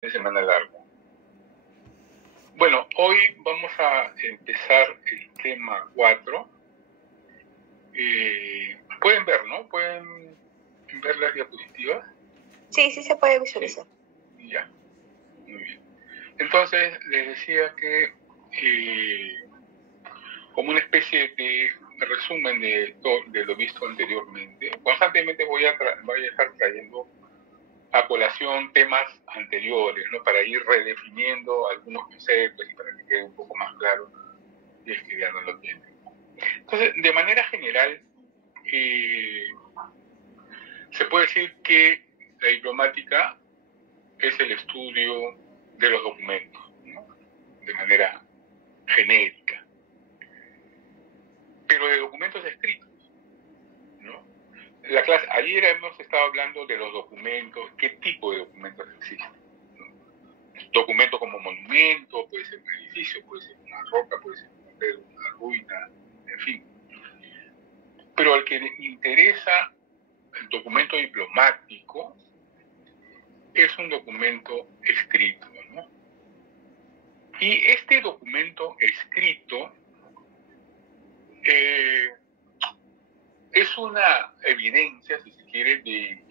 de semana largo. Bueno, hoy vamos a empezar el tema 4. Pueden ver, ¿no? ¿Pueden ver las diapositivas? Sí, sí se puede visualizar. ¿Sí? Ya, muy bien. Entonces, les decía que como una especie de resumen de lo visto anteriormente, constantemente voy a estar trayendo a colación temas anteriores, ¿no? Para ir redefiniendo algunos conceptos y para que quede un poco más claro si es que ya no lo tienen. Entonces, de manera general, se puede decir que la diplomática es el estudio de los documentos, ¿no? De manera genérica, pero de documentos escritos, ¿no? La clase, ayer hemos estado hablando de los documentos, qué tipo de documentos existen, ¿no? Documento como monumento, puede ser un edificio, puede ser una roca, puede ser una ruina, en fin. Pero al que le interesa el documento diplomático es un documento escrito, ¿no? Y este documento escrito es una evidencia, si se quiere, de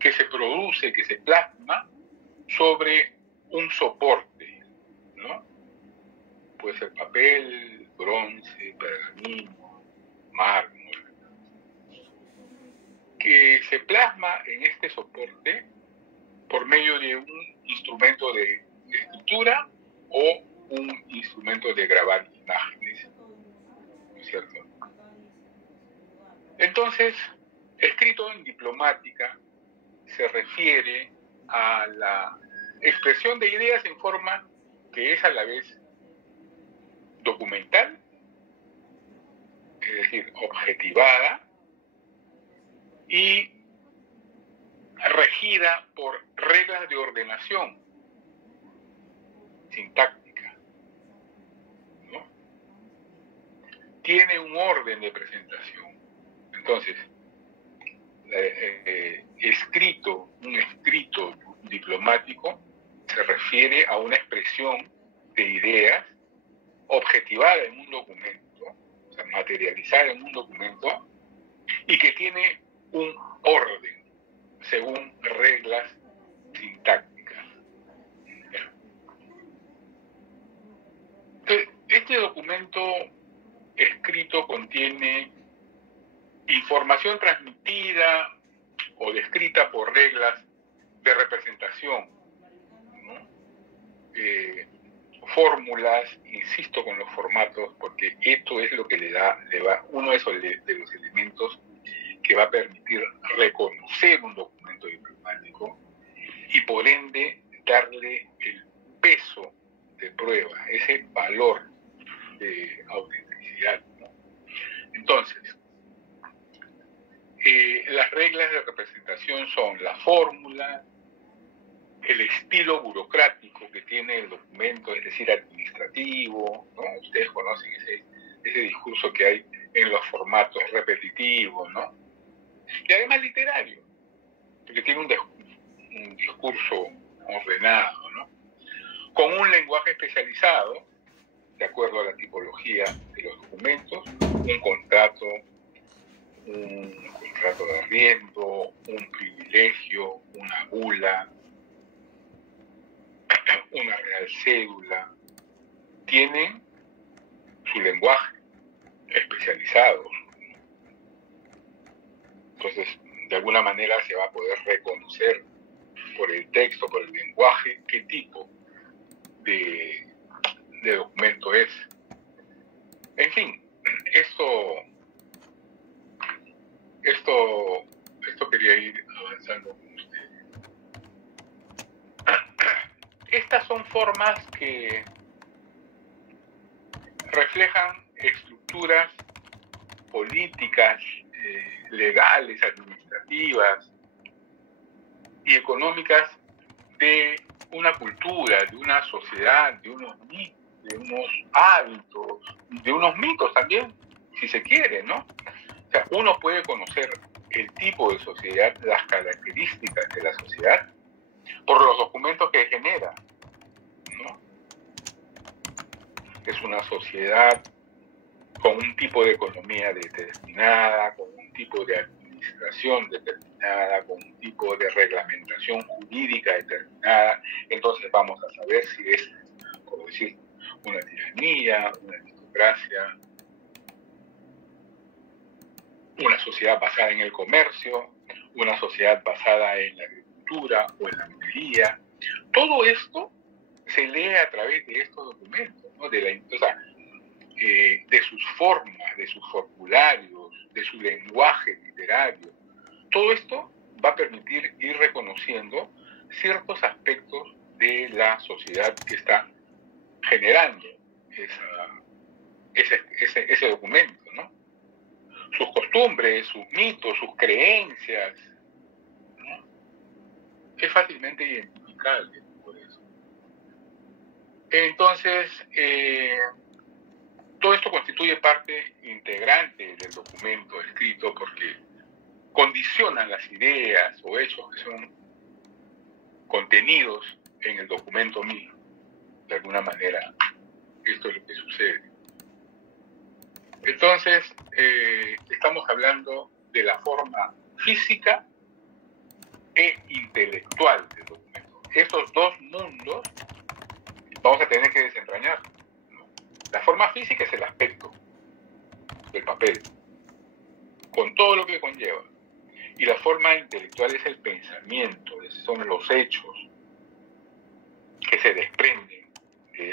que se produce, que se plasma sobre un soporte, ¿no? Puede ser papel, bronce, pergamino, mármol, que se plasma en este soporte por medio de un instrumento de escritura o un instrumento de grabar imágenes, ¿no es cierto? Entonces, escrito en diplomática se refiere a la expresión de ideas en forma que es a la vez documental, es decir, objetivada, y regida por reglas de ordenación sintáctica, ¿no? Tiene un orden de presentación. Entonces, un escrito diplomático se refiere a una expresión de ideas objetivada en un documento, o sea, materializada en un documento, y que tiene un orden según reglas sintácticas. Entonces, este documento escrito contiene información transmitida o descrita por reglas de representación, ¿no? Fórmulas, insisto con los formatos, porque esto es lo que le va uno de los elementos que va a permitir reconocer un documento diplomático y por ende darle el peso de prueba, ese valor de autenticidad, ¿no? Entonces, las reglas de representación son la fórmula, el estilo burocrático que tiene el documento, es decir, administrativo, ¿no? Ustedes conocen ese discurso que hay en los formatos repetitivos, ¿no? Y además literario, porque tiene un discurso ordenado, ¿no? Con un lenguaje especializado, de acuerdo a la tipología de los documentos, un contrato de arriendo, un privilegio, una bula, una real cédula, tienen su lenguaje especializado. Entonces, de alguna manera se va a poder reconocer por el texto, por el lenguaje, qué tipo de documento es. En fin, esto quería ir avanzando con ustedes. Estas son formas que reflejan estructuras políticas, legales, administrativas y económicas de una cultura, de una sociedad, de unos hábitos, de unos mitos también, si se quiere, ¿no? O sea, uno puede conocer el tipo de sociedad, las características de la sociedad, por los documentos que genera, ¿no? Es una sociedad con un tipo de economía determinada, con un tipo de administración determinada, con un tipo de reglamentación jurídica determinada. Entonces vamos a saber si es, como decir, una tiranía, una aristocracia, una sociedad basada en el comercio, una sociedad basada en la agricultura o en la minería. Todo esto se lee a través de estos documentos, ¿no? De sus formas, de sus formularios, de su lenguaje literario. Todo esto va a permitir ir reconociendo ciertos aspectos de la sociedad que está generando ese documento, ¿no? Sus costumbres, sus mitos, sus creencias, ¿no? Es fácilmente identificable por eso. Entonces, todo esto constituye parte integrante del documento escrito porque condicionan las ideas o hechos que son contenidos en el documento mismo. De alguna manera, esto es lo que sucede. Entonces, estamos hablando de la forma física e intelectual del documento. Estos dos mundos vamos a tener que desentrañar. La forma física es el aspecto del papel, con todo lo que conlleva. Y la forma intelectual es el pensamiento, son los hechos que se desprenden de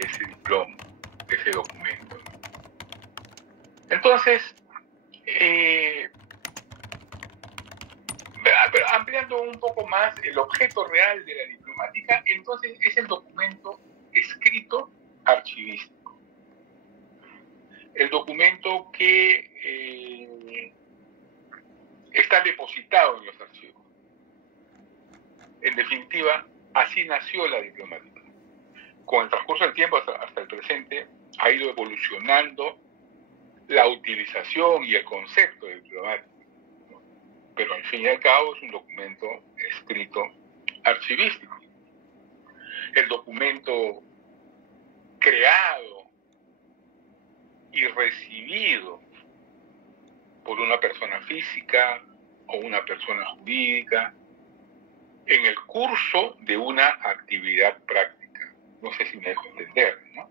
ese diploma, de ese documento. Entonces, pero ampliando un poco más el objeto real de la diplomática, entonces es el documento escrito archivístico. El documento que está depositado en los archivos. En definitiva, así nació la diplomática. Con el transcurso del tiempo hasta el presente, ha ido evolucionando la utilización y el concepto de diplomática. Pero al fin y al cabo es un documento escrito archivístico. El documento creado y recibido por una persona física o una persona jurídica en el curso de una actividad práctica. No sé si me dejo entender, ¿no?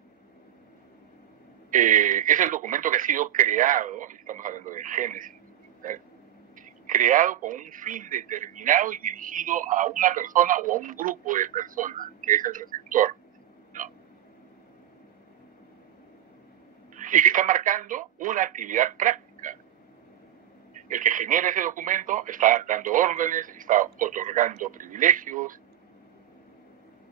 Es el documento que ha sido creado, estamos hablando de Génesis, ¿verdad? Creado con un fin determinado y dirigido a una persona o a un grupo de personas, que es el receptor, ¿no? Y que está marcando una actividad práctica. El que genera ese documento está dando órdenes, está otorgando privilegios,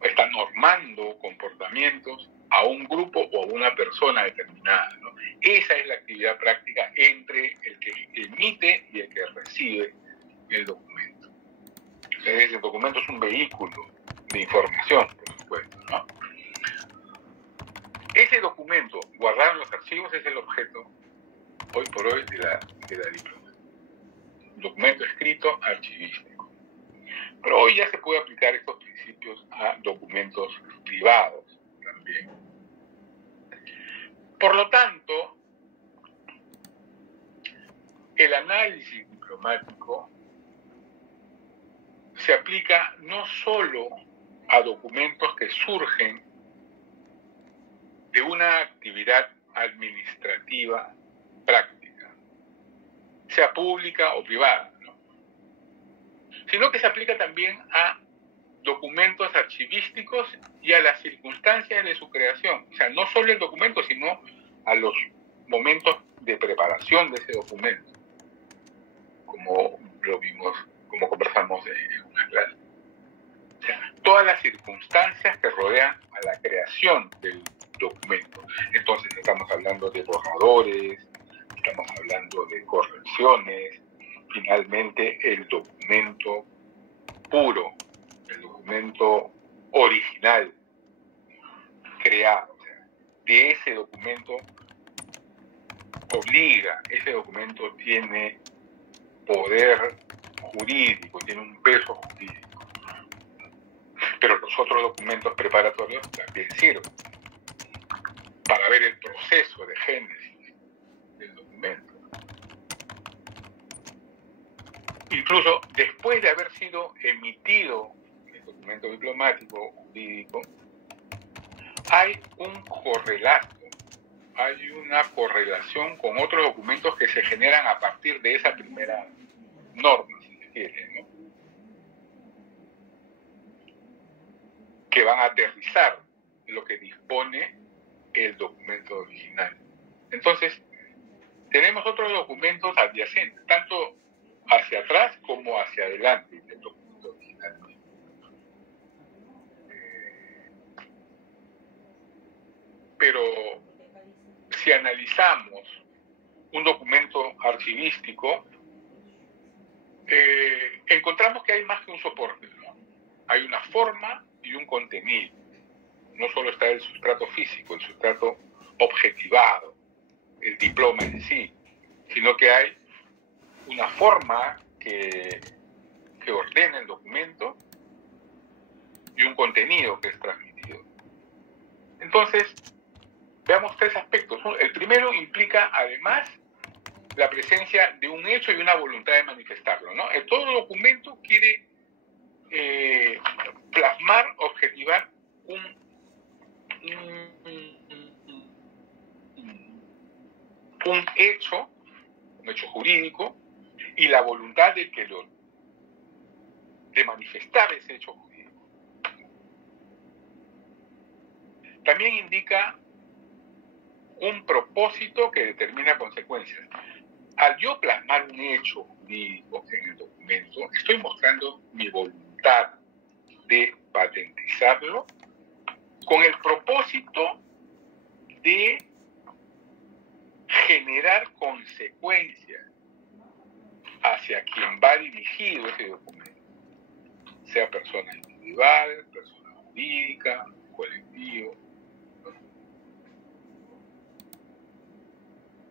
está normando comportamientos a un grupo o a una persona determinada, ¿no? Esa es la actividad práctica entre el que emite y el que recibe el documento. Entonces, el documento es un vehículo de información, por supuesto, ¿no? Ese documento, guardado en los archivos, es el objeto, hoy por hoy, de la diplomática. Documento escrito archivístico. Pero hoy ya se puede aplicar estos principios a documentos privados también. Por lo tanto, el análisis diplomático se aplica no solo a documentos que surgen de una actividad administrativa práctica, sea pública o privada, ¿no? Sino que se aplica también a documentos archivísticos y a las circunstancias de su creación. O sea, no solo el documento, sino a los momentos de preparación de ese documento, como lo vimos, como conversamos en una clase. O sea, todas las circunstancias que rodean a la creación del documento. Entonces estamos hablando de borradores, estamos hablando de correcciones, finalmente el documento puro, el documento original, creado. O sea, de ese documento ese documento tiene poder jurídico, tiene un peso jurídico. Pero los otros documentos preparatorios también sirven para ver el proceso de génesis del documento. Incluso después de haber sido emitido el documento diplomático jurídico, hay un correlato, hay una correlación con otros documentos que se generan a partir de esa primera norma, si se quiere, ¿no? Que van a aterrizar lo que dispone el documento original. Entonces, tenemos otros documentos adyacentes, tanto hacia atrás como hacia adelante del documento original. Pero si analizamos un documento archivístico, encontramos que hay más que un soporte, ¿no? Hay una forma y un contenido. No solo está el sustrato físico, el sustrato objetivado, el diploma en sí, sino que hay una forma que ordena el documento y un contenido que es transmitido. Entonces, veamos tres aspectos. El primero implica, además, la presencia de un hecho y una voluntad de manifestarlo, ¿no? Todo documento quiere plasmar, objetivar un hecho, un hecho jurídico, y la voluntad de manifestar ese hecho jurídico. También indica un propósito que determina consecuencias. Al yo plasmar un hecho jurídico en el documento, estoy mostrando mi voluntad de patentizarlo con el propósito de generar consecuencias hacia quien va dirigido ese documento, sea persona individual, persona jurídica, colectivo.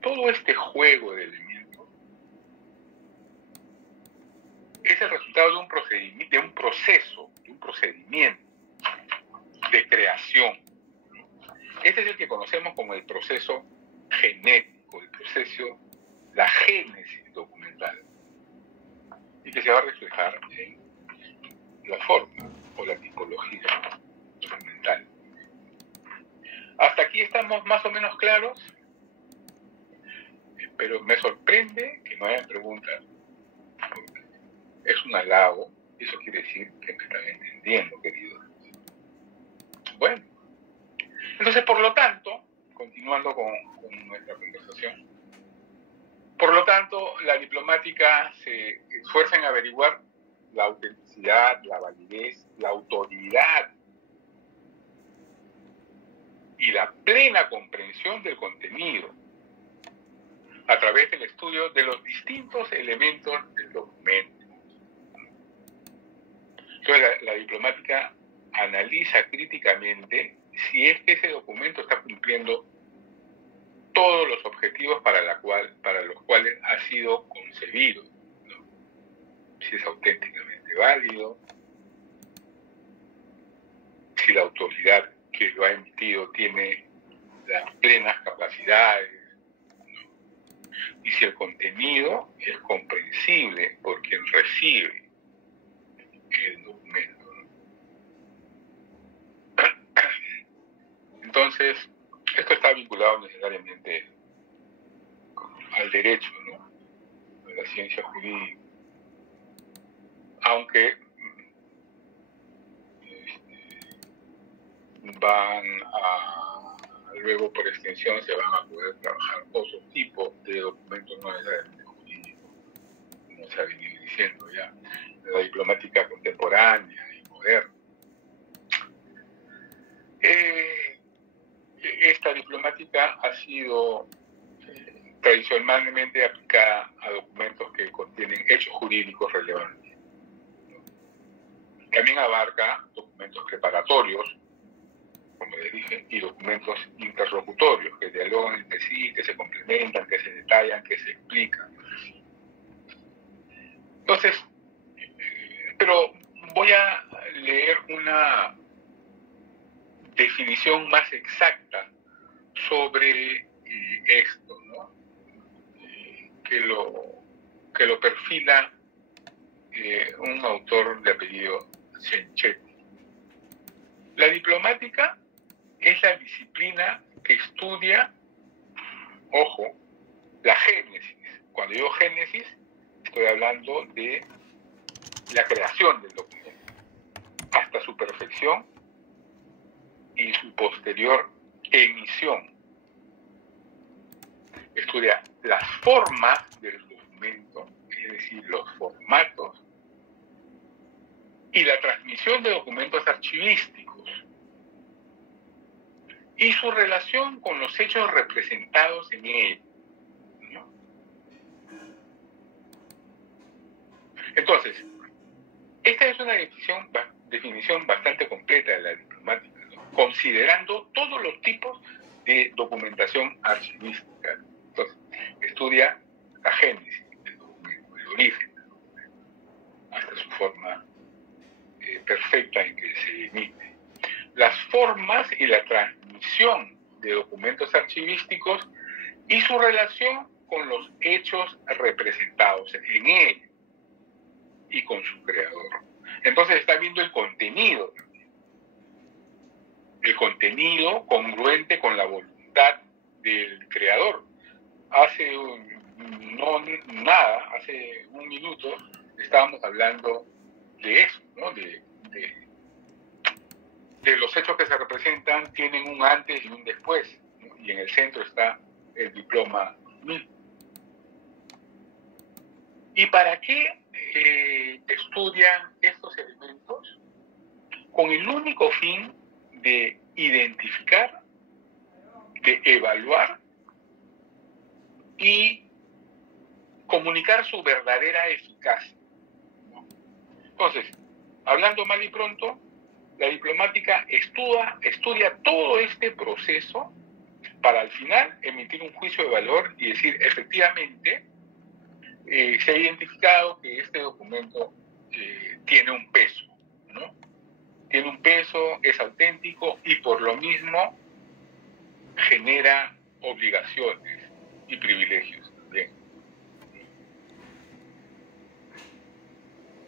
Todo este juego de elementos es el resultado de un procedimiento de creación. Este es el que conocemos como el proceso genético, el proceso, la génesis documental, y que se va a reflejar en la forma o la tipología documental. Hasta aquí estamos más o menos claros, pero me sorprende que no haya preguntas. Es un halago, eso quiere decir que me están entendiendo, queridos. Bueno, entonces, por lo tanto, continuando con nuestra conversación, por lo tanto, la diplomática se esfuerza en averiguar la autenticidad, la validez, la autoridad y la plena comprensión del contenido a través del estudio de los distintos elementos del documento. Entonces, la diplomática analiza críticamente si es que ese documento está cumpliendo todos los objetivos para los cuales ha sido concebido, ¿no? Si es auténticamente válido, si la autoridad que lo ha emitido tiene las plenas capacidades, ¿no? Y si el contenido es comprensible por quien recibe el documento, ¿no? Entonces, esto está vinculado necesariamente al derecho, ¿no? A la ciencia jurídica. Aunque luego por extensión se van a poder trabajar otros tipos de documentos no necesariamente jurídicos, como se ha venido diciendo ya, la diplomática contemporánea y moderna. Esta diplomática ha sido tradicionalmente aplicada a documentos que contienen hechos jurídicos relevantes. También abarca documentos preparatorios, como les dije, y documentos interlocutorios, que dialogan entre sí, que se complementan, que se detallan, que se explican. Entonces, pero voy a leer una definición más exacta sobre esto, ¿no? Que lo perfila un autor de apellido Senchetti. La diplomática es la disciplina que estudia, ojo, la génesis. Cuando digo génesis, estoy hablando de la creación del documento, hasta su perfección y su posterior emisión. Estudia las formas del documento, es decir, los formatos, y la transmisión de documentos archivísticos, y su relación con los hechos representados en él. ¿No? Entonces, esta es una definición bastante completa de la diplomática, ¿no? Considerando todos los tipos de documentación archivística. Entonces, estudia la génesis del documento, el origen del documento, hasta su forma perfecta en que se emite. Las formas y la transmisión de documentos archivísticos y su relación con los hechos representados en él y con su creador. Entonces está viendo el contenido congruente con la voluntad del creador. Hace un minuto estábamos hablando de eso, ¿no? De los hechos que se representan tienen un antes y un después, ¿no? Y en el centro está el diploma mismo. ¿Y para qué estudian estos elementos? Con el único fin de identificar, de evaluar y comunicar su verdadera eficacia, ¿no? Entonces, hablando mal y pronto, la diplomática estudia todo este proceso para al final emitir un juicio de valor y decir, efectivamente, se ha identificado que este documento tiene un peso, ¿no? Tiene un peso, es auténtico y por lo mismo genera obligaciones y privilegios también.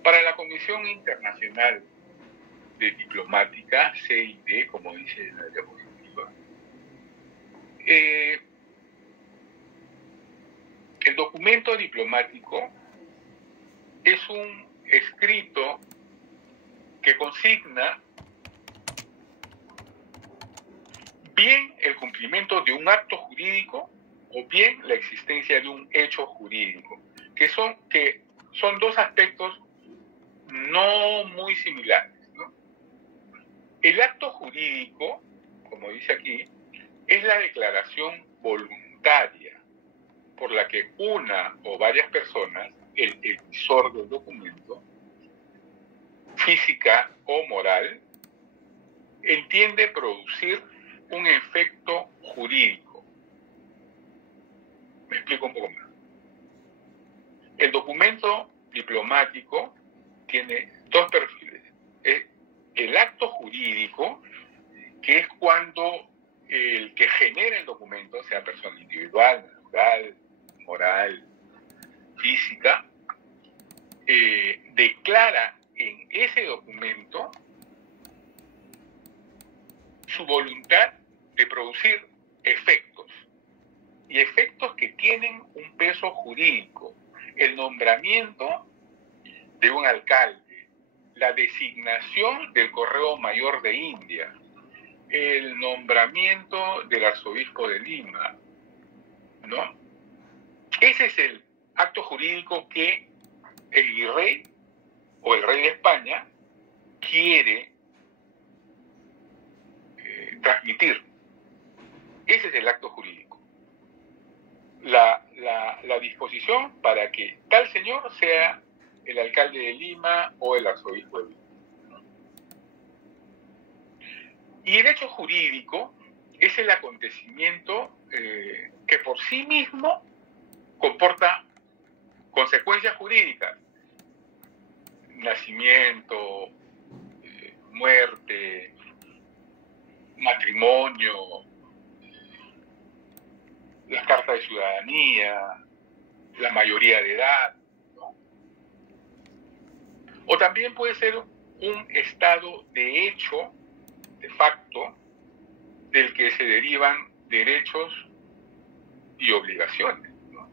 Para la Comisión Internacional de Diplomática, CID, como dice la diapositiva, el documento diplomático es un escrito que consigna bien el cumplimiento de un acto jurídico o bien la existencia de un hecho jurídico, que son dos aspectos no muy similares, ¿no? El acto jurídico, como dice aquí, es la declaración voluntaria por la que una o varias personas, el emisor del documento, física o moral, entiende producir un efecto jurídico. Me explico un poco más. El documento diplomático tiene dos perfiles. El acto jurídico, que es cuando el que genera el documento, sea persona individual, natural, moral, física, declara en ese documento su voluntad de producir efectos, y efectos que tienen un peso jurídico: el nombramiento de un alcalde, la designación del Correo Mayor de India, el nombramiento del arzobispo de Lima, ¿no? Ese es el acto jurídico que el virrey o el rey de España quiere transmitir. Ese es el acto jurídico. La disposición para que tal señor sea el alcalde de Lima o el arzobispo de Lima. Y el hecho jurídico es el acontecimiento que por sí mismo comporta consecuencias jurídicas, nacimiento, muerte, matrimonio, las cartas de ciudadanía, la mayoría de edad, ¿no? O también puede ser un estado de hecho, de facto, del que se derivan derechos y obligaciones, ¿no?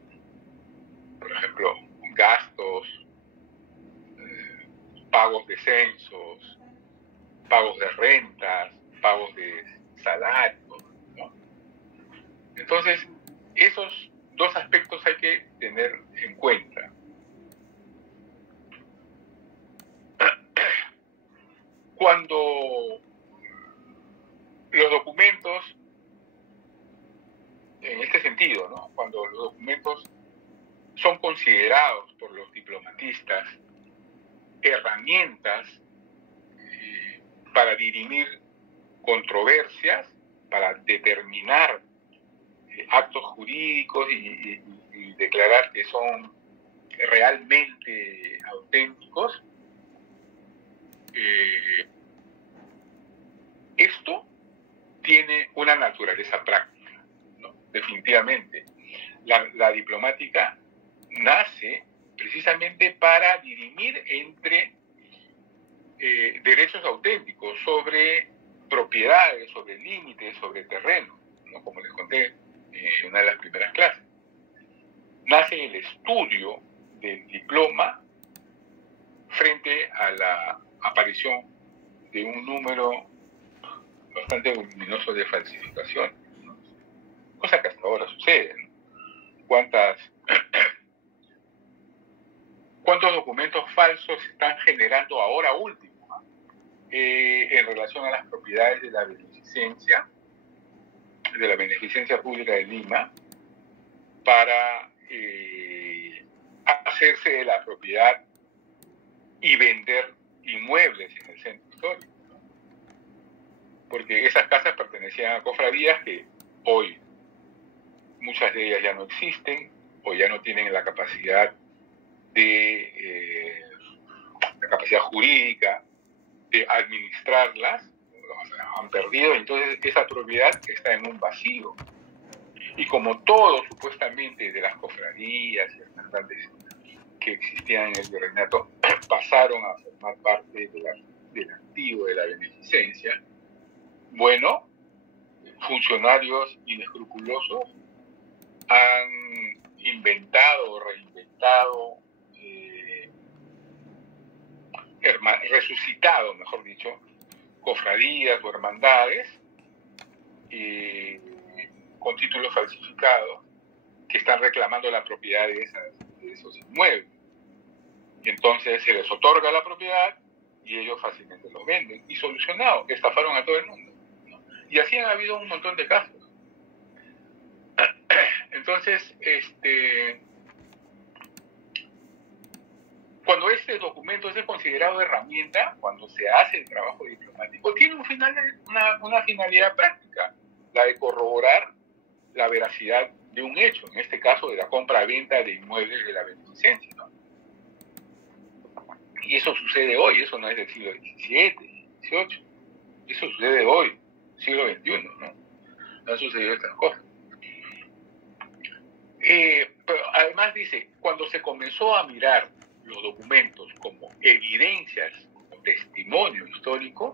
Por ejemplo, gastos, pagos de censos, pagos de rentas, pagos de salarios, ¿no? Entonces, esos dos aspectos hay que tener en cuenta. Cuando los documentos, en este sentido, ¿no? Cuando los documentos son considerados por los diplomatistas herramientas para dirimir controversias, para determinar actos jurídicos y declarar que son realmente auténticos, esto tiene una naturaleza práctica, ¿no? Definitivamente. La diplomática nace precisamente para dirimir entre derechos auténticos sobre propiedades, sobre límites, sobre terreno, ¿no? Como les conté en una de las primeras clases. Nace el estudio del diploma frente a la aparición de un número bastante voluminoso de falsificaciones, ¿no? Cosa que hasta ahora sucede, ¿no? ¿Cuántos documentos falsos se están generando ahora último, ¿no? En relación a las propiedades de la beneficencia pública de Lima, para hacerse de la propiedad y vender inmuebles en el centro histórico, ¿no? Porque esas casas pertenecían a cofradías que hoy muchas de ellas ya no existen o ya no tienen la capacidad jurídica de administrarlas, han perdido, entonces esa propiedad está en un vacío. Y como todo supuestamente de las cofradías y hermandades que existían en el virreinato pasaron a formar parte del activo de la beneficencia, bueno, funcionarios inescrupulosos han inventado o reinventado, resucitado, mejor dicho, cofradías o hermandades con títulos falsificados que están reclamando la propiedad de esos inmuebles. Y entonces se les otorga la propiedad y ellos fácilmente los venden. Y solucionado, estafaron a todo el mundo, ¿no? Y así han habido un montón de casos. Entonces, cuando este documento es considerado herramienta, cuando se hace el trabajo diplomático, tiene una finalidad práctica, la de corroborar la veracidad de un hecho, en este caso de la compra-venta de inmuebles de la beneficencia, ¿no? Y eso sucede hoy, eso no es del siglo XVII, XVIII, eso sucede hoy, siglo XXI, ¿no? Han sucedido estas cosas. Pero además dice, cuando se comenzó a mirar los documentos como evidencias, como testimonio histórico,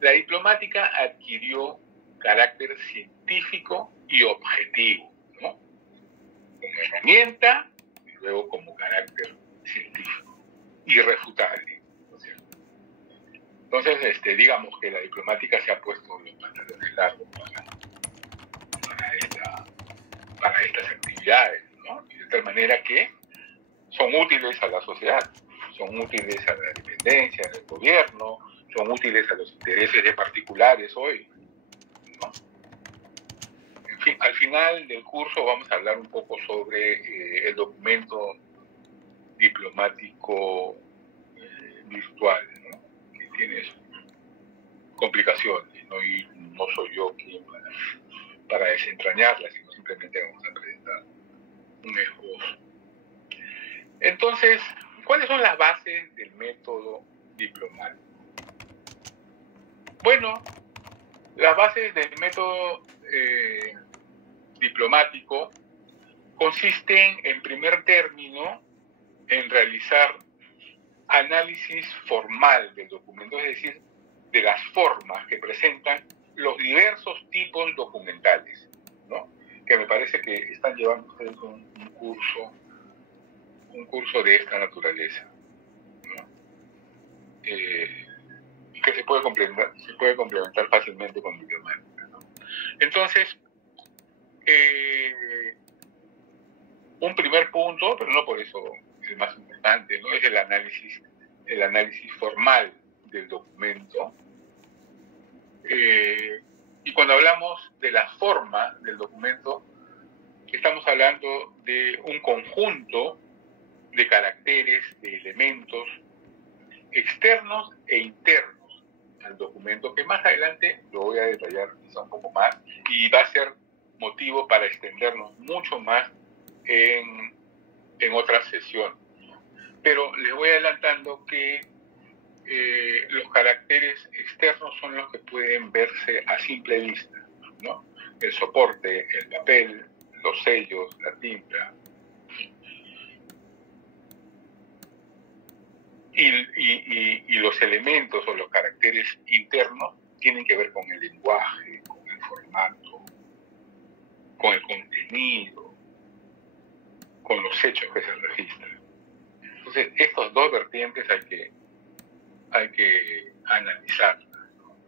la diplomática adquirió carácter científico y objetivo, ¿no? Como herramienta y luego como carácter científico, irrefutable, ¿no es cierto? Entonces, digamos que la diplomática se ha puesto los pantalones largos para estas actividades, ¿no? Y de tal manera que son útiles a la sociedad, son útiles a la dependencia del gobierno, son útiles a los intereses de particulares hoy, ¿no? En fin, al final del curso vamos a hablar un poco sobre el documento diplomático virtual, ¿no? Que tiene complicaciones, ¿no? Y no soy yo quien para desentrañarlas, sino simplemente vamos a presentar un esbozo. Entonces, ¿cuáles son las bases del método diplomático? Bueno, las bases del método diplomático consisten, en primer término, en realizar análisis formal del documento, es decir, de las formas que presentan los diversos tipos documentales, ¿no? Que me parece que están llevando ustedes un curso de esta naturaleza, ¿no? Que se puede complementar fácilmente con diplomática, ¿no? Entonces, un primer punto, pero no por eso el más importante, ¿no? Es el análisis formal del documento. Y cuando hablamos de la forma del documento, estamos hablando de un conjunto de caracteres, de elementos externos e internos al documento, que más adelante lo voy a detallar quizá un poco más, y va a ser motivo para extendernos mucho más en otras sesiones. Pero les voy adelantando que los caracteres externos son los que pueden verse a simple vista, ¿no? El soporte, el papel, los sellos, la tinta. Y los elementos o los caracteres internos tienen que ver con el lenguaje, con el formato, con el contenido, con los hechos que se registran. Entonces, estos dos vertientes hay que analizarlas, ¿no?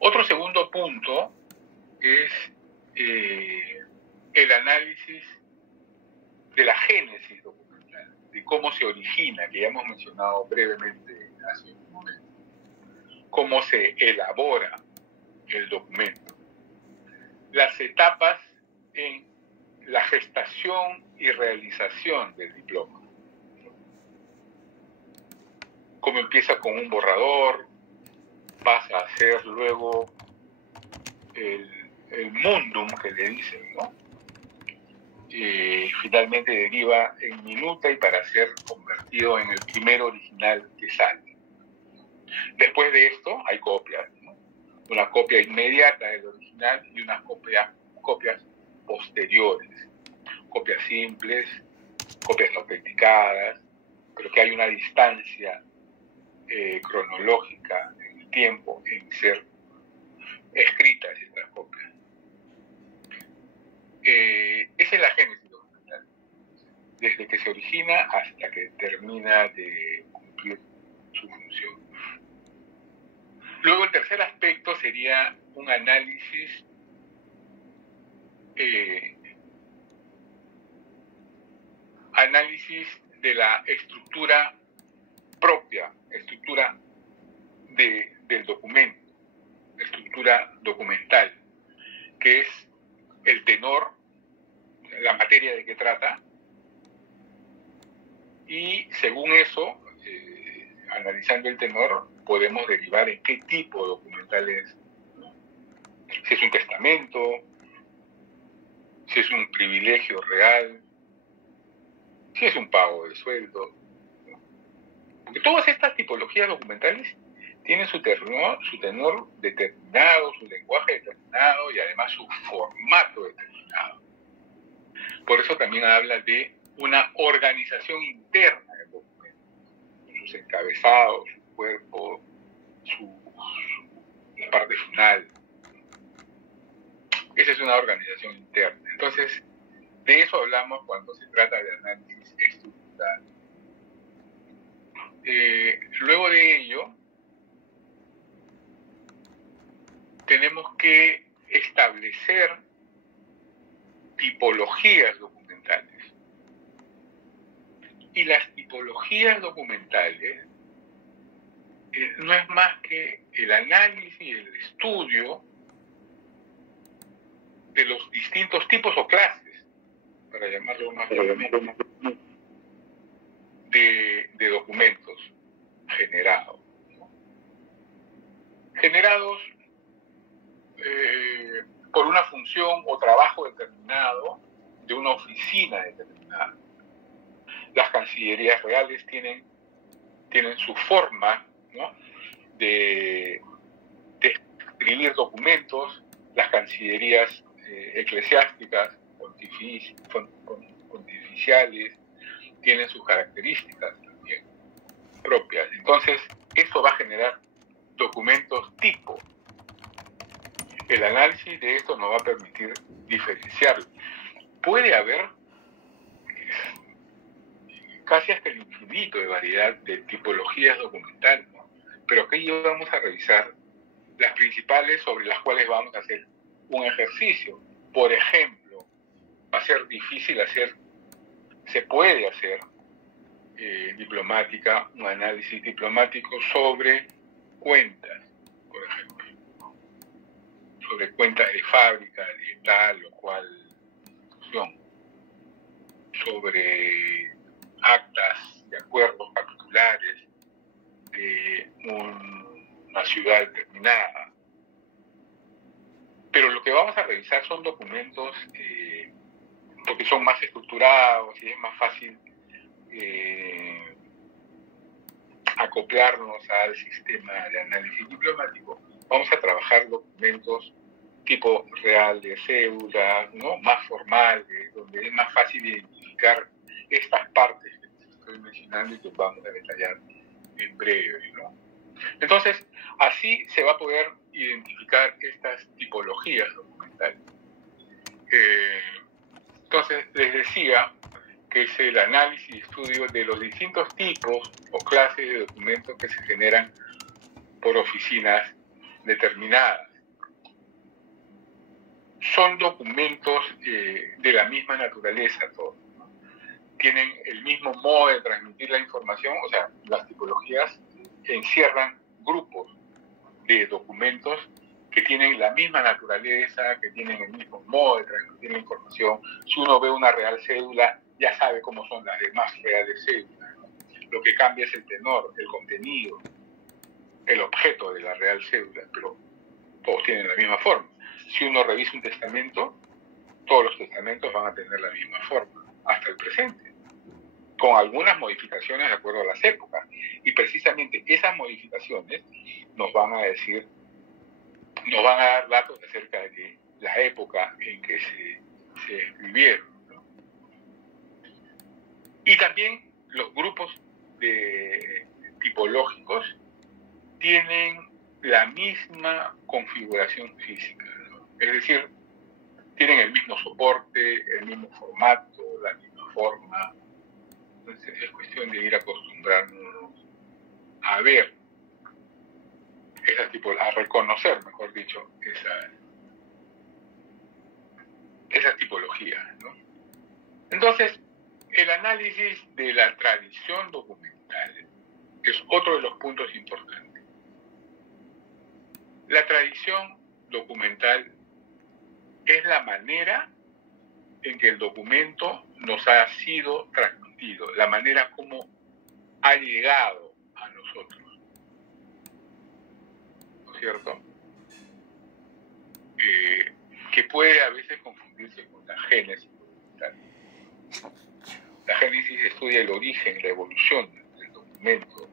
Otro segundo punto es el análisis de la génesis documental, de cómo se origina, que ya hemos mencionado brevemente hace un momento, cómo se elabora el documento, las etapas en la gestación y realización del diploma. Cómo empieza con un borrador, pasa a ser luego el mundum que le dicen, ¿no? Y finalmente deriva en minuta y para ser convertido en el primer original que sale. Después de esto hay copias, ¿no? Una copia inmediata del original y unas copias posteriores, copias simples, copias no autenticadas, pero que hay una distancia cronológica en el tiempo en ser escritas estas copias. Esa es la génesis documental, desde que se origina hasta que termina de cumplir su función. Luego el tercer aspecto sería un análisis de la estructura propia, estructura del documento, estructura documental, que es el tenor, la materia de que trata, y según eso, analizando el tenor, podemos derivar en qué tipo de documental es, ¿no? Si es un testamento, si es un privilegio real, si es un pago de sueldo, ¿no? Porque todas estas tipologías documentales tienen su tenor determinado, su lenguaje determinado y además su formato determinado. Por eso también habla de una organización interna del documento, sus encabezados, su cuerpo, la parte final. Esa es una organización interna. Entonces, de eso hablamos cuando se trata de análisis estructural. Luego de ello, tenemos que establecer tipologías documentales. Y las tipologías documentales no es más que el análisis y el estudio de los distintos tipos o clases, para llamarlo más de documentos generados, ¿no? Generados por una función o trabajo determinado de una oficina determinada. Las cancillerías reales tienen su forma, ¿no?, de escribir documentos. Las cancillerías eclesiásticas, pontificiales, tienen sus características también propias. Entonces, eso va a generar documentos tipo. El análisis de esto nos va a permitir diferenciarlo. Puede haber casi hasta el infinito de variedad de tipologías documentales, ¿no? Pero aquí vamos a revisar las principales sobre las cuales vamos a hacer un ejercicio. Por ejemplo, va a ser difícil se puede hacer un análisis diplomático sobre cuentas, por ejemplo, sobre cuentas de fábrica de tal o cual institución, sobre actas de acuerdos particulares de una ciudad determinada. Pero lo que vamos a revisar son documentos porque son más estructurados y es más fácil acoplarnos al sistema de análisis diplomático. Vamos a trabajar documentos tipo real de cédula, ¿no?, más formales, donde es más fácil identificar estas partes que les estoy mencionando y que vamos a detallar en breve, ¿no? Entonces, así se va a poder identificar estas tipologías documentales. Entonces, les decía que es el análisis y estudio de los distintos tipos o clases de documentos que se generan por oficinas determinadas. Son documentos de la misma naturaleza todos, ¿no? Tienen el mismo modo de transmitir la información, o sea, las tipologías encierran grupos de documentos que tienen la misma naturaleza, que tienen el mismo modo de transmitir la información. Si uno ve una real cédula, ya sabe cómo son las demás reales cédulas, ¿no? Lo que cambia es el tenor, el contenido, el objeto de la real cédula, pero todos tienen la misma forma. Si uno revisa un testamento, todos los testamentos van a tener la misma forma, hasta el presente, con algunas modificaciones de acuerdo a las épocas. Y precisamente esas modificaciones nos van a dar datos acerca de la época en que se escribieron, ¿no? Y también los grupos tipológicos tienen la misma configuración física, ¿no? Es decir, tienen el mismo soporte, el mismo formato, la misma forma. Entonces es cuestión de ir acostumbrándonos a ver a reconocer, mejor dicho, esas tipologías, ¿no? Entonces, el análisis de la tradición documental es otro de los puntos importantes. La tradición documental es la manera en que el documento nos ha sido transmitido, la manera como ha llegado a nosotros, ¿no es cierto? Que puede a veces confundirse con la génesis documental. La génesis estudia el origen, la evolución del documento.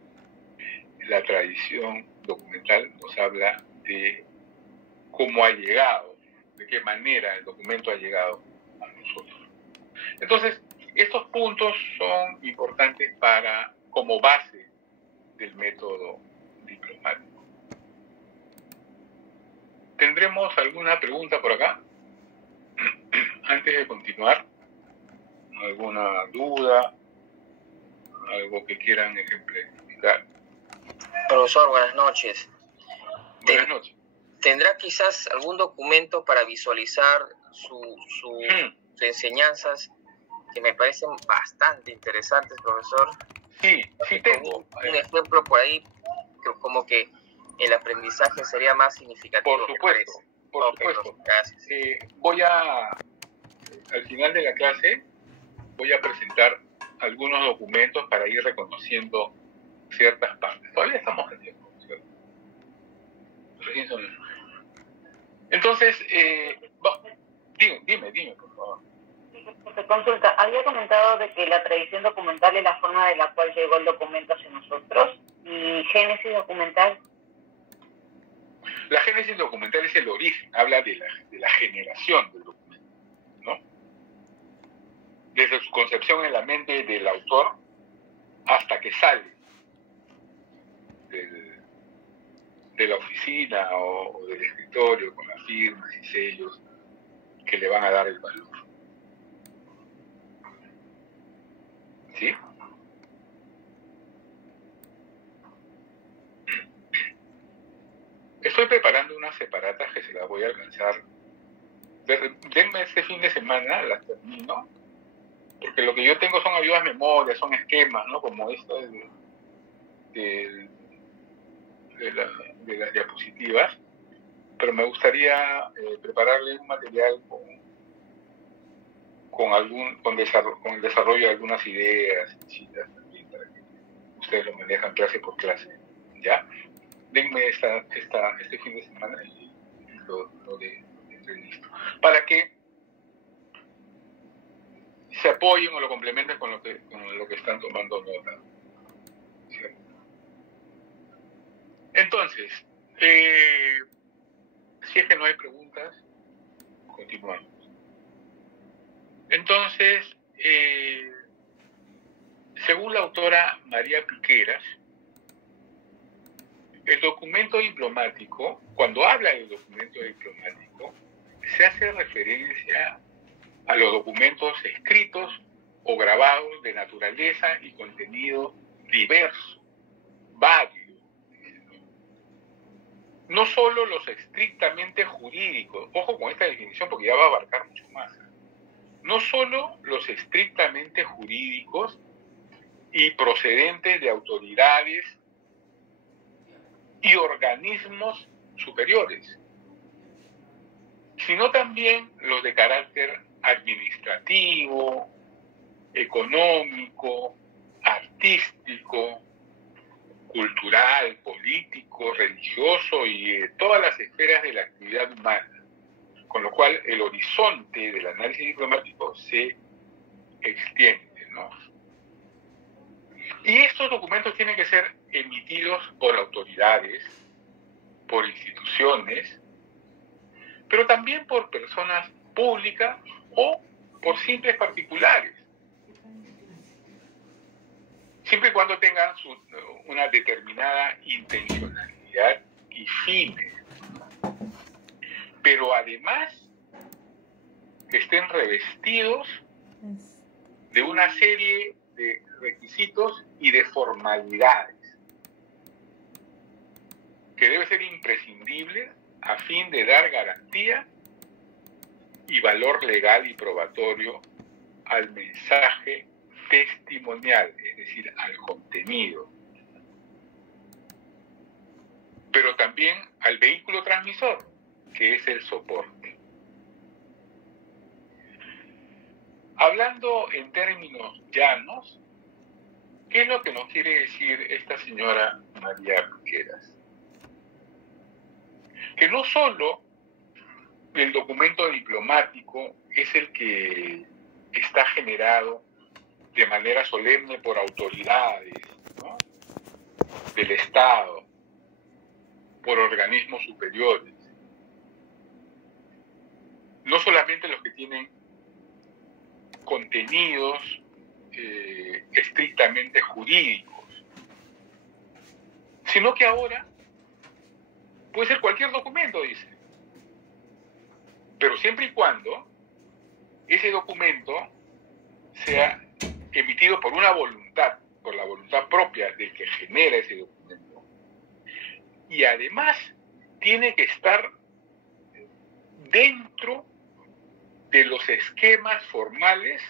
La tradición documental nos habla de cómo ha llegado, de qué manera el documento ha llegado a nosotros. Entonces, estos puntos son importantes como base del método diplomático. ¿Tendremos alguna pregunta por acá? Antes de continuar, ¿alguna duda? ¿Algo que quieran ejemplificar? Profesor, buenas noches. Buenas noches. ¿Tendrá quizás algún documento para visualizar sus enseñanzas que me parecen bastante interesantes, profesor? Sí tengo. Un ejemplo por ahí, como que el aprendizaje sería más significativo. Por supuesto. Gracias. Al final de la clase, voy a presentar algunos documentos para ir reconociendo ciertas partes. Todavía estamos en tiempo, ¿cierto? Entonces, dime, por favor. Te consulta, había comentado de que la tradición documental es la forma de la cual llegó el documento hacia nosotros, y génesis documental. La génesis documental es el origen, habla de la generación del documento, ¿no? Desde su concepción en la mente del autor hasta que sale de la oficina o del escritorio con las firmas y sellos que le van a dar el valor. ¿Sí? Estoy preparando unas separatas que se las voy a alcanzar. Denme este fin de semana, las termino, porque lo que yo tengo son ayudas memorias, son esquemas, ¿no? Como esto de las diapositivas, pero me gustaría prepararle un material con el desarrollo de algunas ideas, citas también, para que ustedes lo manejan clase por clase, ¿ya? Denme este fin de semana y lo de listo, para que se apoyen o lo complementen con lo que están tomando nota. ¿Sí? Entonces, si es que no hay preguntas, continuamos. Entonces, según la autora María Piqueras, el documento diplomático, cuando habla del documento diplomático, se hace referencia a los documentos escritos o grabados de naturaleza y contenido diverso, válido. No solo los estrictamente jurídicos, ojo con esta definición porque ya va a abarcar mucho más. No solo los estrictamente jurídicos y procedentes de autoridades y organismos superiores, sino también los de carácter administrativo, económico, artístico, cultural, político, religioso y de todas las esferas de la actividad humana, con lo cual el horizonte del análisis diplomático se extiende, ¿no? Y estos documentos tienen que ser emitidos por autoridades, por instituciones, pero también por personas públicas o por simples particulares, siempre y cuando tengan una determinada intencionalidad y fines, pero además que estén revestidos de una serie de requisitos y de formalidades que debe ser imprescindible a fin de dar garantía y valor legal y probatorio al mensaje testimonial, es decir, al contenido, pero también al vehículo transmisor, que es el soporte. Hablando en términos llanos, ¿qué es lo que nos quiere decir esta señora María Piqueras? Que no solo el documento diplomático es el que está generado de manera solemne por autoridades, ¿no?, del Estado, por organismos superiores, no solamente los que tienen contenidos estrictamente jurídicos, sino que ahora puede ser cualquier documento, dice, pero siempre y cuando ese documento sea emitido por una voluntad, por la voluntad propia del que genera ese documento, y además tiene que estar dentro de los esquemas formales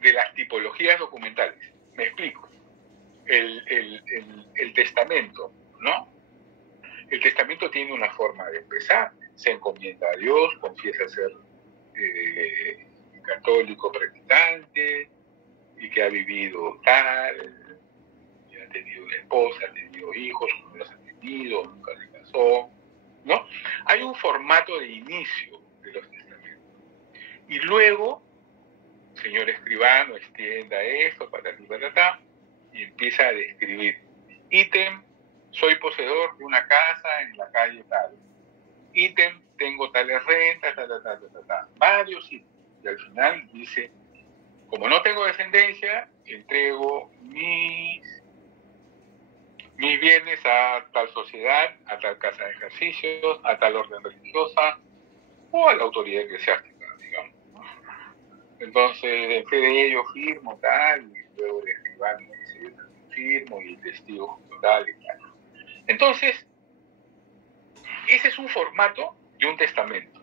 de las tipologías documentales. Me explico. El testamento, ¿no? El testamento tiene una forma de empezar. Se encomienda a Dios, confiesa ser católico practicante y que ha vivido tal, y ha tenido una esposa, ha tenido hijos, no los ha tenido, nunca se casó, ¿no? Hay un formato de inicio de los testamentos. Y luego, señor escribano, extienda esto, patatá, y empieza a describir. Ítem, soy poseedor de una casa en la calle tal. Ítem, tengo tales rentas, varios ítems. Y al final dice, como no tengo descendencia, entrego mis bienes a tal sociedad, a tal casa de ejercicios, a tal orden religiosa o a la autoridad eclesiástica, digamos. Entonces, en fe de ello firmo tal, y luego el escribano dice, yo también firmo, y el testigo tal y tal. Entonces, ese es un formato de un testamento.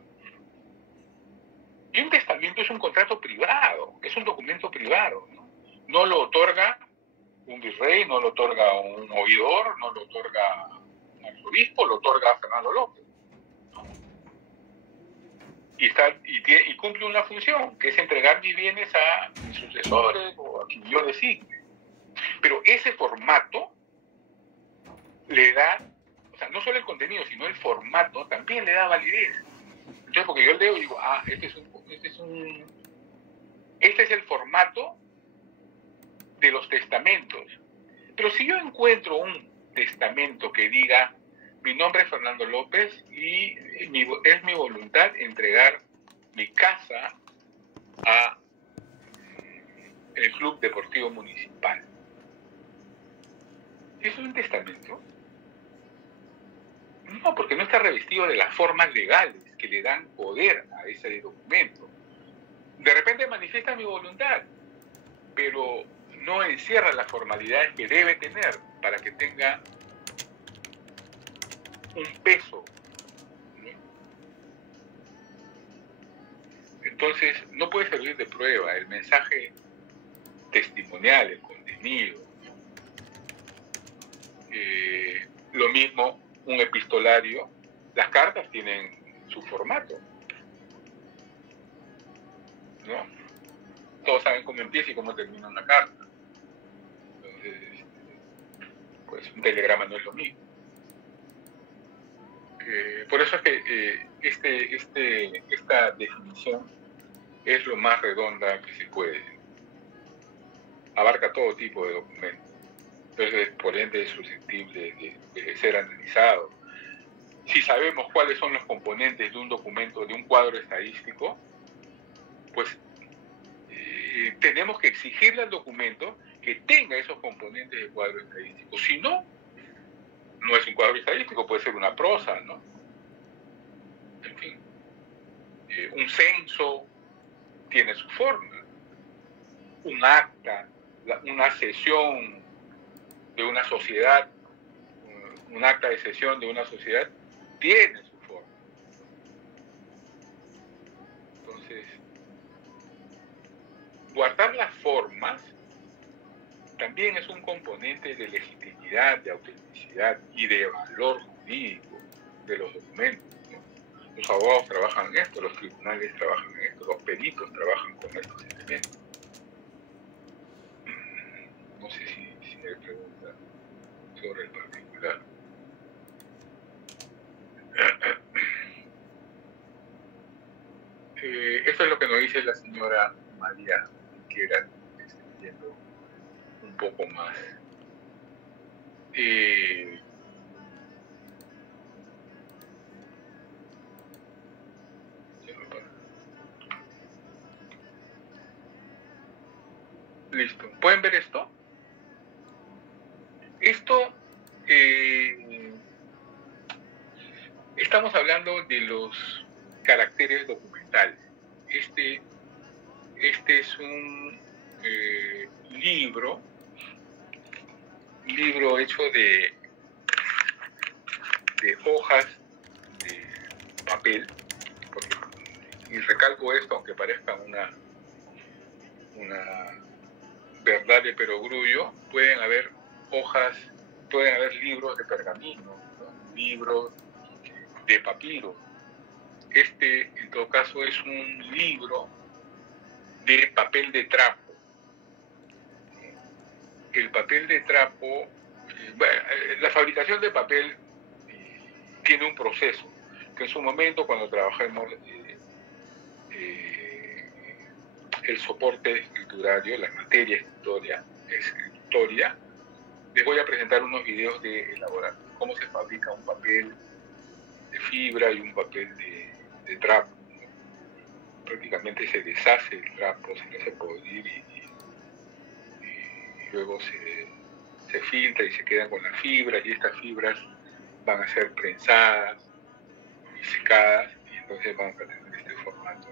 Y un testamento es un contrato privado, es un documento privado, ¿no? No lo otorga un virrey, no lo otorga un oidor, no lo otorga un arzobispo, lo otorga Fernando López. Y cumple una función, que es entregar mis bienes a mis sucesores o a quien yo designe. Pero ese formato le da, o sea, no solo el contenido, sino el formato también le da validez. Entonces, porque yo leo y digo, este es el formato de los testamentos. Pero si yo encuentro un testamento que diga, mi nombre es Fernando López y es mi voluntad entregar mi casa a el Club Deportivo Municipal. ¿Eso es un testamento? No, porque no está revestido de las formas legales que le dan poder a ese documento. De repente manifiesta mi voluntad, pero no encierra las formalidades que debe tener para que tenga un peso. Entonces, no puede servir de prueba el mensaje testimonial, el contenido. Lo mismo un epistolario. Las cartas tienen su formato, ¿no? Todos saben cómo empieza y cómo termina una carta. Entonces, pues un telegrama no es lo mismo. Por eso es que esta definición es lo más redonda que se puede. Abarca todo tipo de documentos. Entonces, por ende, es susceptible de ser analizado. Si sabemos cuáles son los componentes de un documento, de un cuadro estadístico, pues tenemos que exigirle al documento que tenga esos componentes de cuadro estadístico. Si no, no es un cuadro estadístico, puede ser una prosa, ¿no? En fin, un censo tiene su forma, un acta, una sesión de una sociedad, un acta de sesión de una sociedad tiene su forma. Entonces, guardar las formas también es un componente de legitimidad, de autenticidad y de valor jurídico de los documentos, ¿no? Los abogados trabajan en esto, los tribunales trabajan en esto, los peritos trabajan con estos elementos. No sé si hay preguntas sobre el particular. Esto es lo que nos dice la señora María, que era extendiendo un poco más. Listo. ¿Pueden ver esto? Esto, estamos hablando de los caracteres documentales. Este es un libro hecho de hojas de papel, y recalco esto, aunque parezca una verdad de perogrullo, pueden haber libros de pergamino, ¿no? Libros de papiro. En todo caso, es un libro de papel de trapo. El papel de trapo, la fabricación de papel tiene un proceso, que en su momento, cuando trabajemos el soporte escriturario, la materia escritoria, les voy a presentar unos videos de elaborar cómo se fabrica un papel de fibra y un papel de trapo. Prácticamente se deshace el trapo, se le hace podrir y luego se filtra y se quedan con las fibras, y estas fibras van a ser prensadas y secadas, y entonces van a tener este formato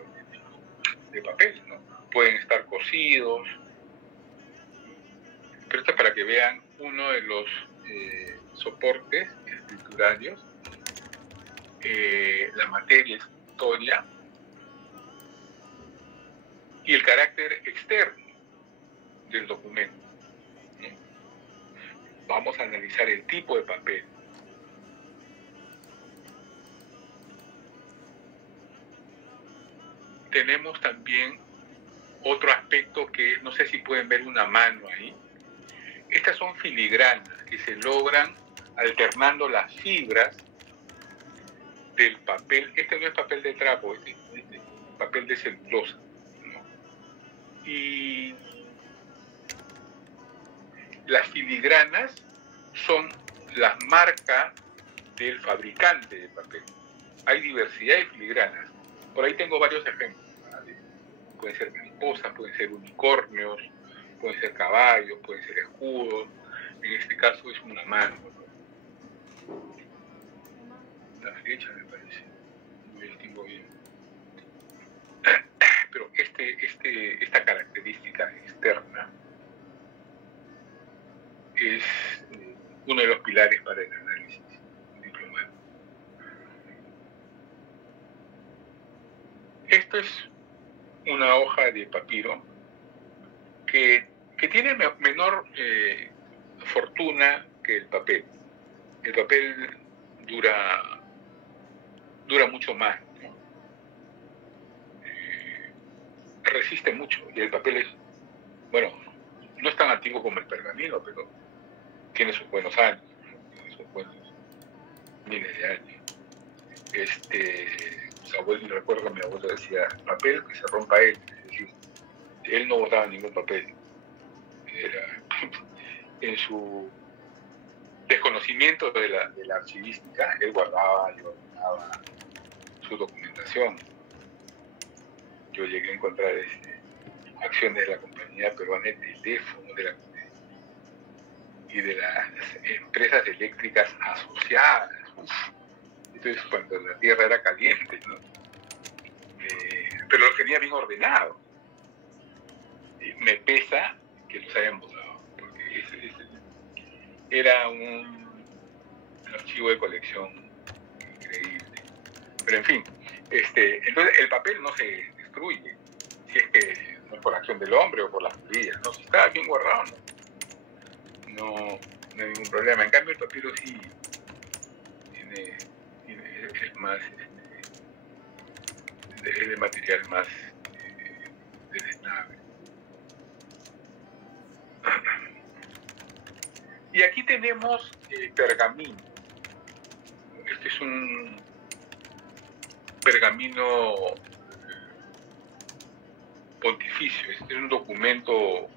de papel, ¿no? Pueden estar cosidos, pero esto es para que vean uno de los soportes escriturarios, la materia escritoria y el carácter externo del documento. Vamos a analizar el tipo de papel. Tenemos también otro aspecto que no sé si pueden ver una mano ahí. Estas son filigranas que se logran alternando las fibras del papel. Este no es papel de trapo, este es papel de celulosa, ¿no? Y las filigranas son las marcas del fabricante de papel. Hay diversidad de filigranas. Por ahí tengo varios ejemplos, ¿vale? Pueden ser mariposas, pueden ser unicornios, pueden ser caballos, pueden ser escudos. En este caso es una mano, ¿no? La flecha me parece. No me distingo bien. Pero esta característica externa es uno de los pilares para el análisis diplomático. Esto es una hoja de papiro que tiene menor fortuna que el papel. El papel dura mucho más, ¿no? Resiste mucho, y el papel es, bueno, no es tan antiguo como el pergamino, pero tiene sus buenos años, ¿no? Tiene sus buenos miles de años. Recuerdo que mi abuelo decía, papel que se rompa él. Es decir, él no botaba ningún papel. Era en su desconocimiento de la archivística, él guardaba y ordenaba su documentación. Yo llegué a encontrar acciones de la Compañía Peruana de Teléfono y de las empresas eléctricas asociadas. Entonces, cuando la tierra era caliente, ¿no? Pero lo tenía bien ordenado. Me pesa que los hayan votado, porque era un archivo de colección increíble. Pero en fin, entonces el papel no se destruye, si es que no es por acción del hombre o por las polillas, ¿no? Si está bien guardado, no hay ningún problema. En cambio, el papiro sí es más, es de material más detestable. Y aquí tenemos pergamino. Este es un pergamino pontificio. Este es un documento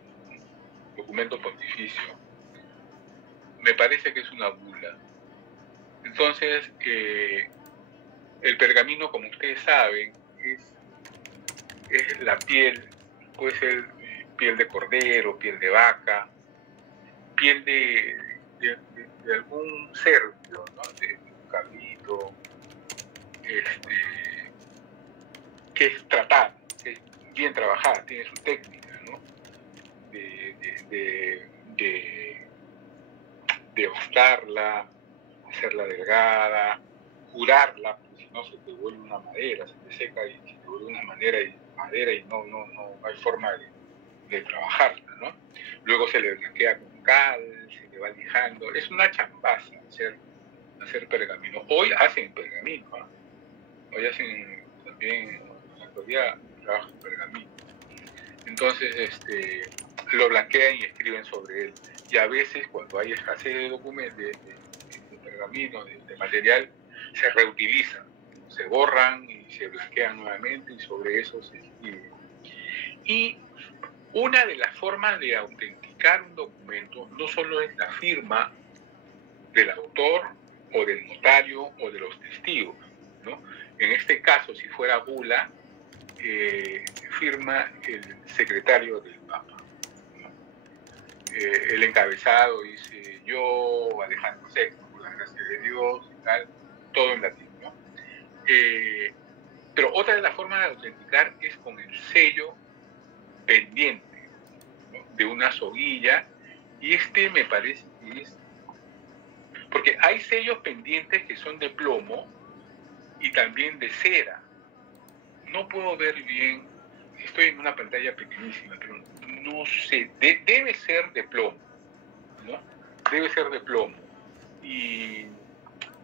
pontificio. Me parece que es una bula. Entonces, el pergamino, como ustedes saben, es la piel, puede ser piel de cordero, piel de vaca, piel de algún cerdo, ¿no? De un cabrito, que es tratada, que es bien trabajada, tiene su técnica, ¿no? De bastarla, hacerla delgada, curarla, porque si no se te vuelve una madera, se te seca y se te vuelve una madera y no hay forma de trabajarla, ¿no? Luego se le blanquea con cal, se le va lijando. Es una chambaza hacer pergamino. Hoy hacen pergamino, ¿no? Hoy hacen también, en la actualidad, trabajan pergamino. Entonces, lo blanquean y escriben sobre él. Y a veces, cuando hay escasez de documentos, de pergamino, de material, se reutilizan, se borran y se blanquean nuevamente y sobre eso se escribe. Y una de las formas de autenticar un documento no solo es la firma del autor o del notario o de los testigos, ¿no? En este caso, si fuera bula, firma el secretario del Papa, ¿no? El encabezado dice: yo, Alejandro VI, por la gracia de Dios, y tal, todo en latín, ¿no? Pero otra de las formas de autenticar es con el sello pendiente, ¿no?, de una soguilla, y me parece que es... Porque hay sellos pendientes que son de plomo y también de cera. No puedo ver bien, estoy en una pantalla pequeñísima, pero no sé, debe ser de plomo, ¿no? Debe ser de plomo. Y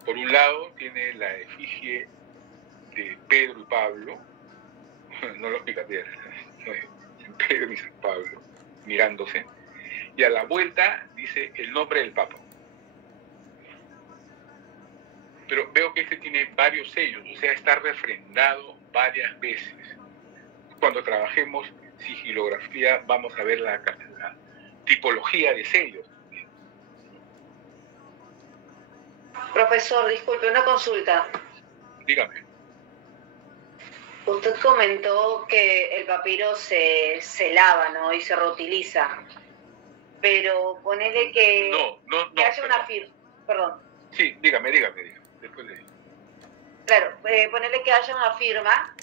por un lado tiene la efigie de Pedro y Pablo, no los picapiedras, Pedro y San Pablo, mirándose, y a la vuelta dice el nombre del Papa. Pero veo que este tiene varios sellos, o sea, está refrendado varias veces. Cuando trabajemos sigilografía vamos a ver la tipología de sellos. Profesor, disculpe, una consulta. Dígame. Usted comentó que el papiro se lava, ¿no?, y se reutiliza. Pero ponele que, que haya una firma. Perdón. Sí, dígame. Después de... Claro, ponele que haya una firma,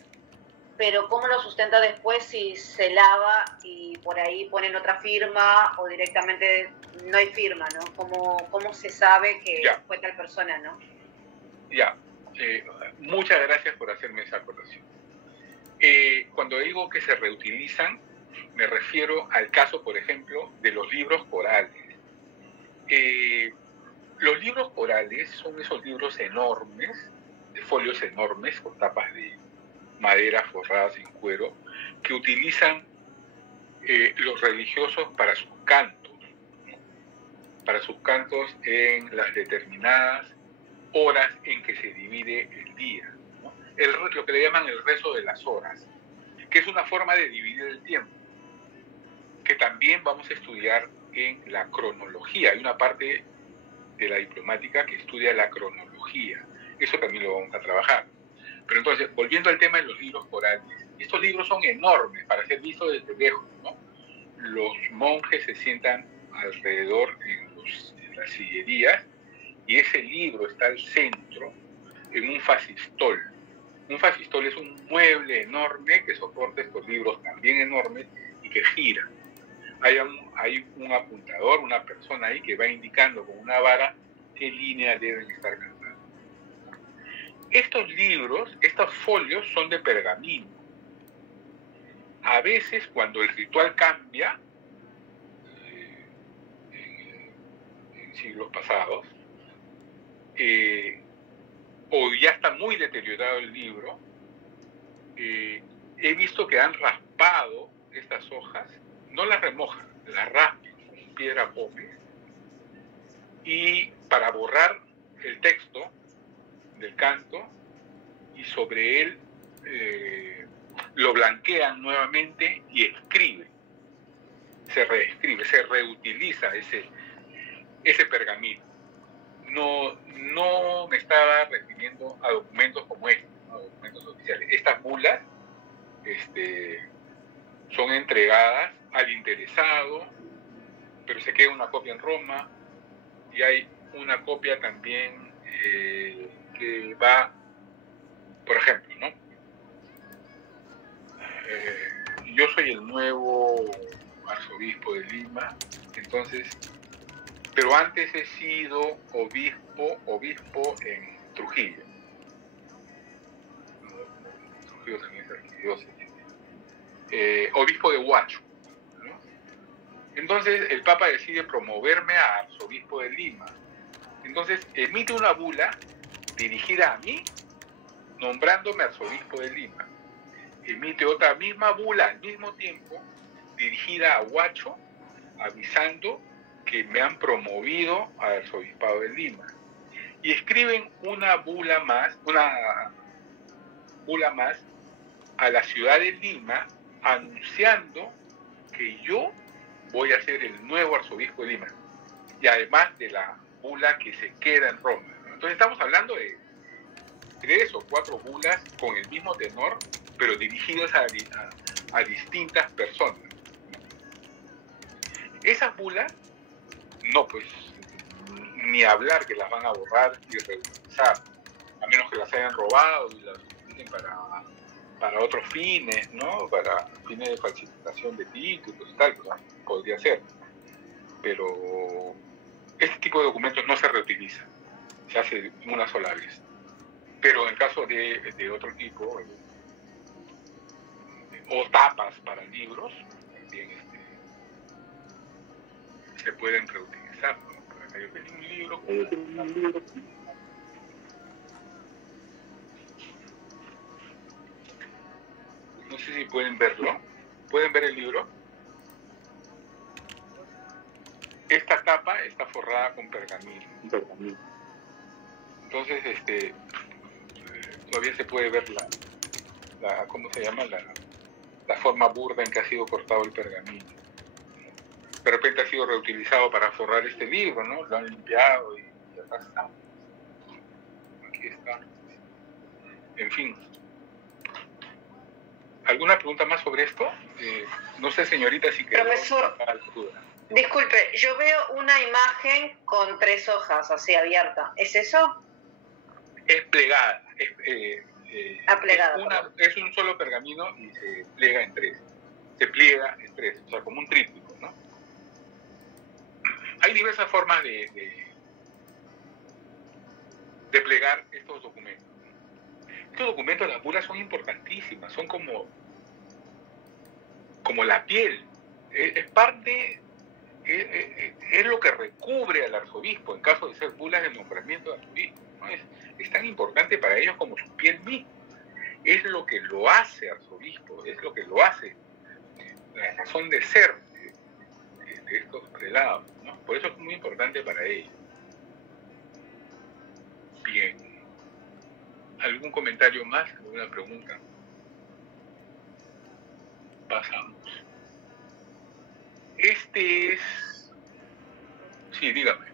pero ¿cómo lo sustenta después si se lava y por ahí ponen otra firma o directamente no hay firma, ¿no? ¿Cómo se sabe que fue tal persona, no? Ya, muchas gracias por hacerme esa acotación. Cuando digo que se reutilizan, me refiero al caso, por ejemplo, de los libros corales. Los libros corales son esos libros enormes, de folios enormes, con tapas de madera forradas en cuero, que utilizan los religiosos para sus cantos, ¿no? Para sus cantos en las determinadas horas en que se divide el día, ¿no? Lo que le llaman el rezo de las horas, que es una forma de dividir el tiempo, que también vamos a estudiar en la cronología. Hay una parte de la diplomática que estudia la cronología. Eso también lo vamos a trabajar. Pero entonces, volviendo al tema de los libros corales, estos libros son enormes para ser vistos desde lejos, ¿no? Los monjes se sientan alrededor en las sillerías y ese libro está al centro en un facistol. Un facistol es un mueble enorme que soporta estos libros también enormes y que gira. Hay un apuntador, una persona ahí que va indicando con una vara qué línea deben estar cantando. Estos libros, estos folios son de pergamino. A veces, cuando el ritual cambia, en siglos pasados, o ya está muy deteriorado el libro, he visto que han raspado estas hojas, no las remojan, las raspan con piedra pómez, y para borrar el texto del canto, y sobre él lo blanquean nuevamente y escriben, se reescribe, se reutiliza ese pergamino. No me estaba refiriendo a documentos como estos, ¿no?, documentos oficiales. Estas bulas son entregadas al interesado, pero se queda una copia en Roma, y hay una copia también que va, por ejemplo, ¿no? Yo soy el nuevo arzobispo de Lima, entonces, pero antes he sido obispo en Trujillo. Trujillo también es arquidiócesis. Obispo de Huacho, ¿no? Entonces el Papa decide promoverme a arzobispo de Lima. Entonces emite una bula dirigida a mí, nombrándome arzobispo de Lima. Emite otra misma bula al mismo tiempo, dirigida a Huacho, avisando que me han promovido al arzobispado de Lima. Y escriben una bula más a la ciudad de Lima, anunciando que yo voy a ser el nuevo arzobispo de Lima, y además de la bula que se queda en Roma. Entonces estamos hablando de 3 o 4 bulas con el mismo tenor, pero dirigidas a distintas personas. Esas bulas, no, pues, ni hablar que las van a borrar y reutilizar, a menos que las hayan robado y las utilicen para otros fines, ¿no? Para fines de falsificación de títulos y tal, pues, podría ser. Pero este tipo de documentos no se reutiliza, se hace una sola vez. Pero en caso de otro tipo, o tapas para libros, también se pueden reutilizar, ¿no? Yo tengo un libro no sé si pueden verlo. ¿Pueden ver el libro? Esta tapa está forrada con pergamino. Entonces, todavía se puede ver ¿cómo se llama? La forma burda en que ha sido cortado el pergamino. De repente ha sido reutilizado para forrar este libro, ¿no? Lo han limpiado y acá está. Aquí está. En fin. ¿Alguna pregunta más sobre esto? No sé, señorita, si quedó... Profesor, disculpe, yo veo una imagen con 3 hojas así abierta. ¿Es eso? Es plegada. Plegada. Es un solo pergamino y se pliega en 3. Se pliega en 3, o sea, como un tríptico, ¿no? Hay diversas formas de plegar estos documentos. Estos documentos, las bulas, son importantísimas, son como la piel. Es parte, es lo que recubre al arzobispo en caso de ser bulas de nombramiento de arzobispo, ¿no? Es tan importante para ellos como su piel misma. Es lo que lo hace arzobispo, es lo que lo hace la razón de ser de estos prelados, ¿no? Por eso es muy importante para ellos. Bien. ¿Algún comentario más? ¿Alguna pregunta? Pasamos. Este es... Sí, dígame.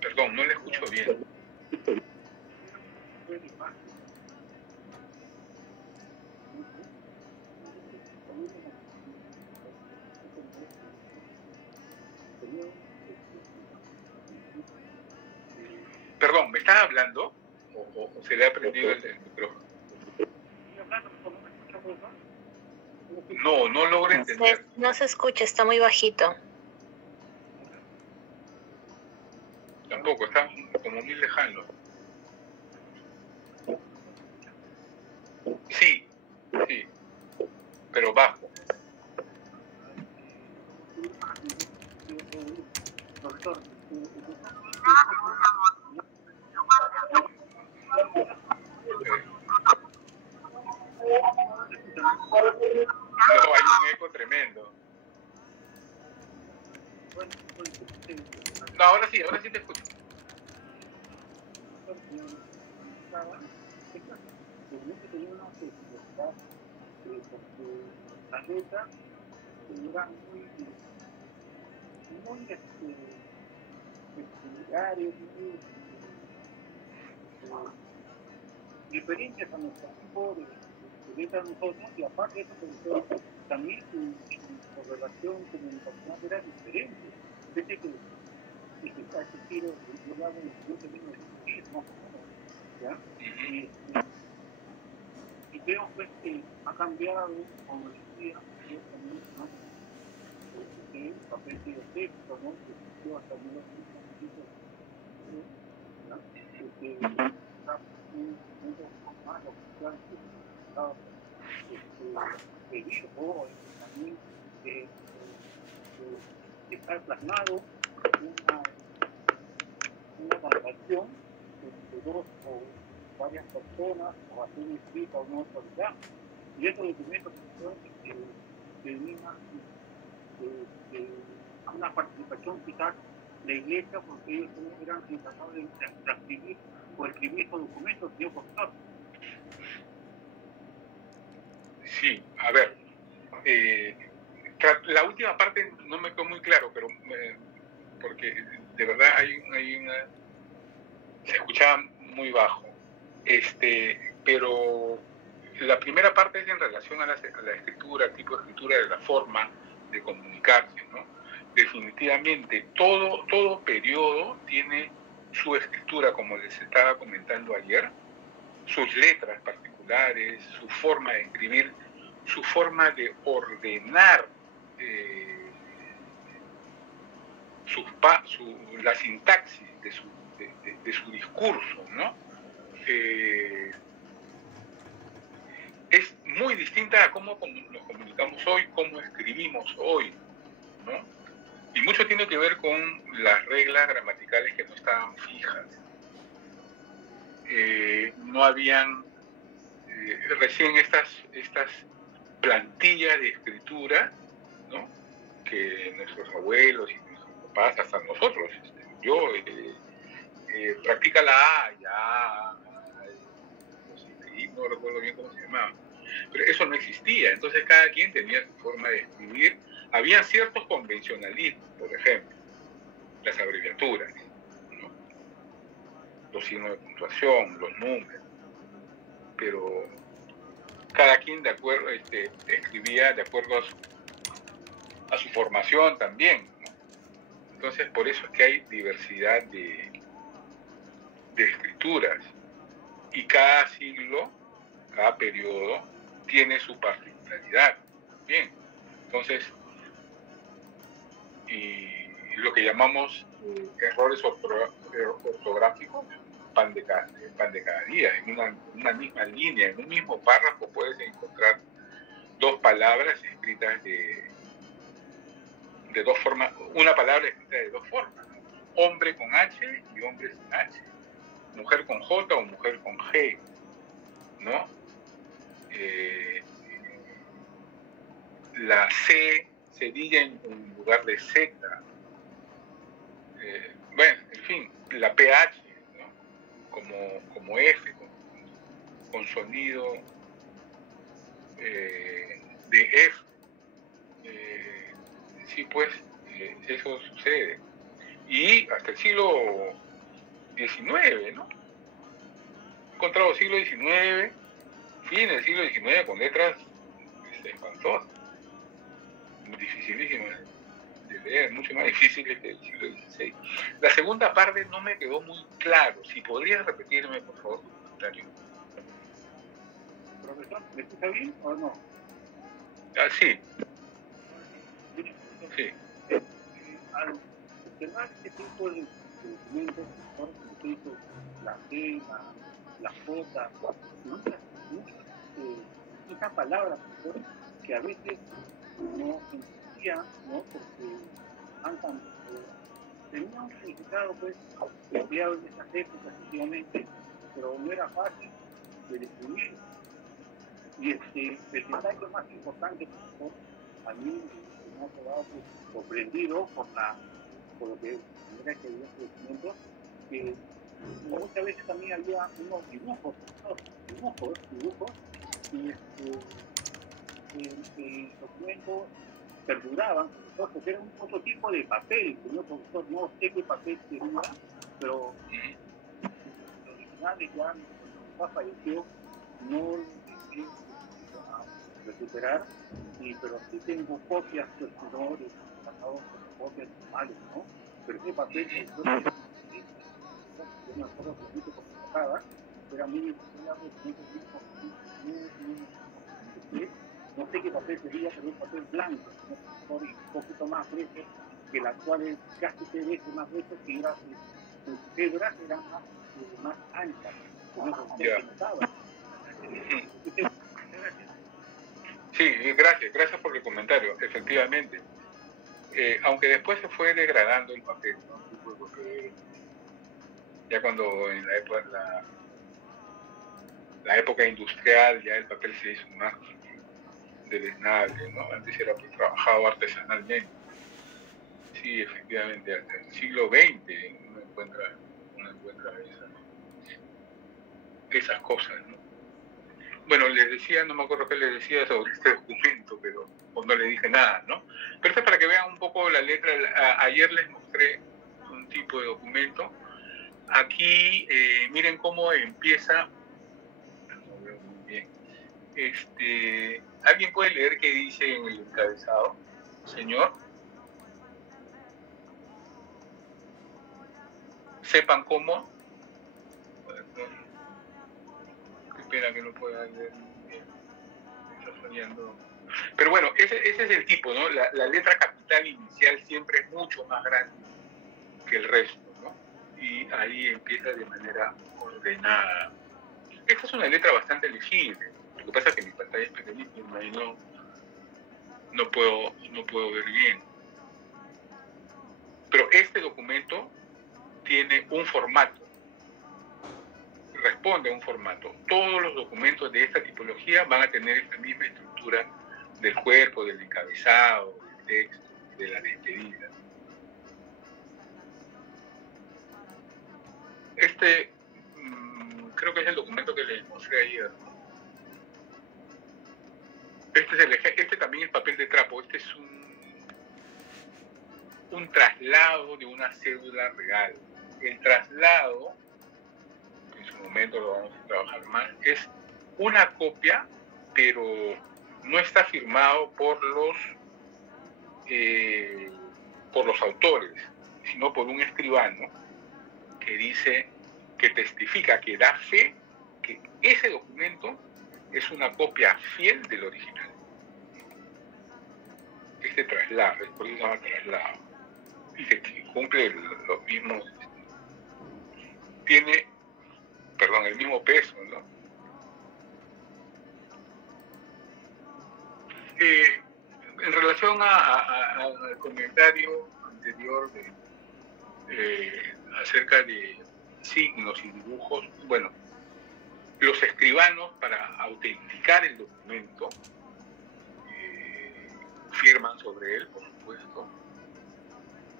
Perdón, no le escucho bien. Perdón, ¿me estás hablando? ¿O se le ha prendido el micrófono? No logro entender. No se escucha, está muy bajito. Tampoco, está como muy lejano. Sí, pero bajo. No, hay un eco tremendo. No, ahora sí te escucho. Diferencias a nuestro tipo de letra nosotros, y aparte de eso, también su relación comunicacional era diferente. Desde que está ese tiro, yo hago yo tengo el más ¿ya? Y veo pues que ha cambiado, como decía, yo también, ¿no? El papel de texto, ¿no? Que yo hasta no pedir o también está plasmado una transacción entre 2 o varias personas o hacer un escrito a una autoridad, y estos documentos que Lima una participación quizás de la iglesia, porque ellos eran encargados de transcribir o escribir estos documentos, señor profesor. Sí, a ver, la última parte no me quedó muy claro, pero porque de verdad se escuchaba muy bajo, pero la primera parte es en relación a la escritura, tipo de escritura, de la forma de comunicarse, ¿no? Definitivamente todo periodo tiene su escritura, como les estaba comentando ayer, sus letras particulares, su forma de escribir, su forma de ordenar la sintaxis de su discurso, ¿no? Es muy distinta a cómo nos comunicamos hoy, cómo escribimos hoy, ¿no? Y mucho tiene que ver con las reglas gramaticales que no estaban fijas. No habían recién estas plantillas de escritura, ¿no? Que nuestros abuelos y nuestros papás, hasta nosotros, yo, practica la A, ya, no recuerdo bien cómo se llamaba, pero eso no existía, entonces cada quien tenía su forma de escribir. Había ciertos convencionalismos, por ejemplo, las abreviaturas, ¿no? Los signos de puntuación, los números, pero cada quien de acuerdo escribía de acuerdo a su formación también, ¿no? Entonces por eso es que hay diversidad de escrituras, y cada siglo, cada periodo tiene su particularidad. Bien, entonces, y lo que llamamos errores ortográficos, pan de cada día. En una misma línea, en un mismo párrafo puedes encontrar dos palabras escritas de dos formas, una palabra escrita de dos formas, ¿no? Hombre con H y hombre sin H, mujer con J o mujer con G, ¿no? La C sedilla en lugar de Z, bueno, en fin, la PH, ¿no? como F, con sonido de F. Sí, pues, eso sucede. Y hasta el siglo XIX, ¿no? He encontrado siglo XIX, fin del siglo XIX, con letras espantosas, dificilísimas de leer, mucho más difíciles que el siglo XVI. La segunda parte no me quedó muy claro. Si podrías repetirme, por favor, tu comentario. Profesor, ¿me escucha bien o no? Ah, sí. Sí. Al observar este tipo de documentos, por ejemplo, la G, la J, muchas palabras que a veces no se entendían, ¿no? Porque tenían un significado, pues, empleado en esas épocas, efectivamente, pero no era fácil de describir. Y el detalle más importante, profesor, a mí me ha quedado sorprendido por lo que era que había documentos, que muchas veces también había unos dibujos, y el documento perduraban, porque era un otro tipo de papel, señor profesor, no sé qué papel sería, pero el original ya falleció, no lo llegué a recuperar, pero sí tengo copias de colores pasados por copias normales, ¿no? Pero ese papel yo me acuerdo que mucho porque tocaba, era muy no sé qué papel sería, pero un papel blanco, ¿no? Un poquito más grueso, que las cuales casi 3 veces más grueso, que era sus hebras eran más anchas, como se notaba. Sí, gracias por el comentario, efectivamente. Aunque después se fue degradando el papel, ¿no? Porque ya cuando en la época industrial ya el papel se hizo más deleznable, ¿no? Antes era pues, trabajado artesanalmente. Sí, efectivamente, hasta el siglo XX uno encuentra esas cosas, ¿no? Bueno, les decía, no me acuerdo qué les decía sobre este documento, pero no le dije nada, ¿no? Pero esto es para que vean un poco la letra. Ayer les mostré un tipo de documento. Aquí, miren cómo empieza. No veo muy bien. ¿Alguien puede leer qué dice en el encabezado, señor? Sepan cómo. Qué pena que no pueda leer. Está fallando. Pero bueno, ese es el tipo, ¿no? La letra capital inicial siempre es mucho más grande que el resto, ¿no? Y ahí empieza de manera ordenada. Esta es una letra bastante legible. Lo que pasa es que mi pantalla es pequeñísima y no puedo ver bien. Pero este documento tiene un formato, responde a un formato. Todos los documentos de esta tipología van a tener esta misma estructura del cuerpo, del encabezado, del texto, de la despedida. Creo que es el documento que les mostré ayer. Este también es papel de trapo. Este es un traslado de una cédula real. El traslado, en su momento lo vamos a trabajar más, es una copia, pero no está firmado por los autores, sino por un escribano que dice, que testifica, que da fe que ese documento es una copia fiel del original. Este traslado, por eso se llama traslado, y que cumple los mismos, tiene, el mismo peso, ¿no? En relación al comentario anterior acerca de signos y dibujos, bueno, los escribanos, para autenticar el documento, firman sobre él, por supuesto,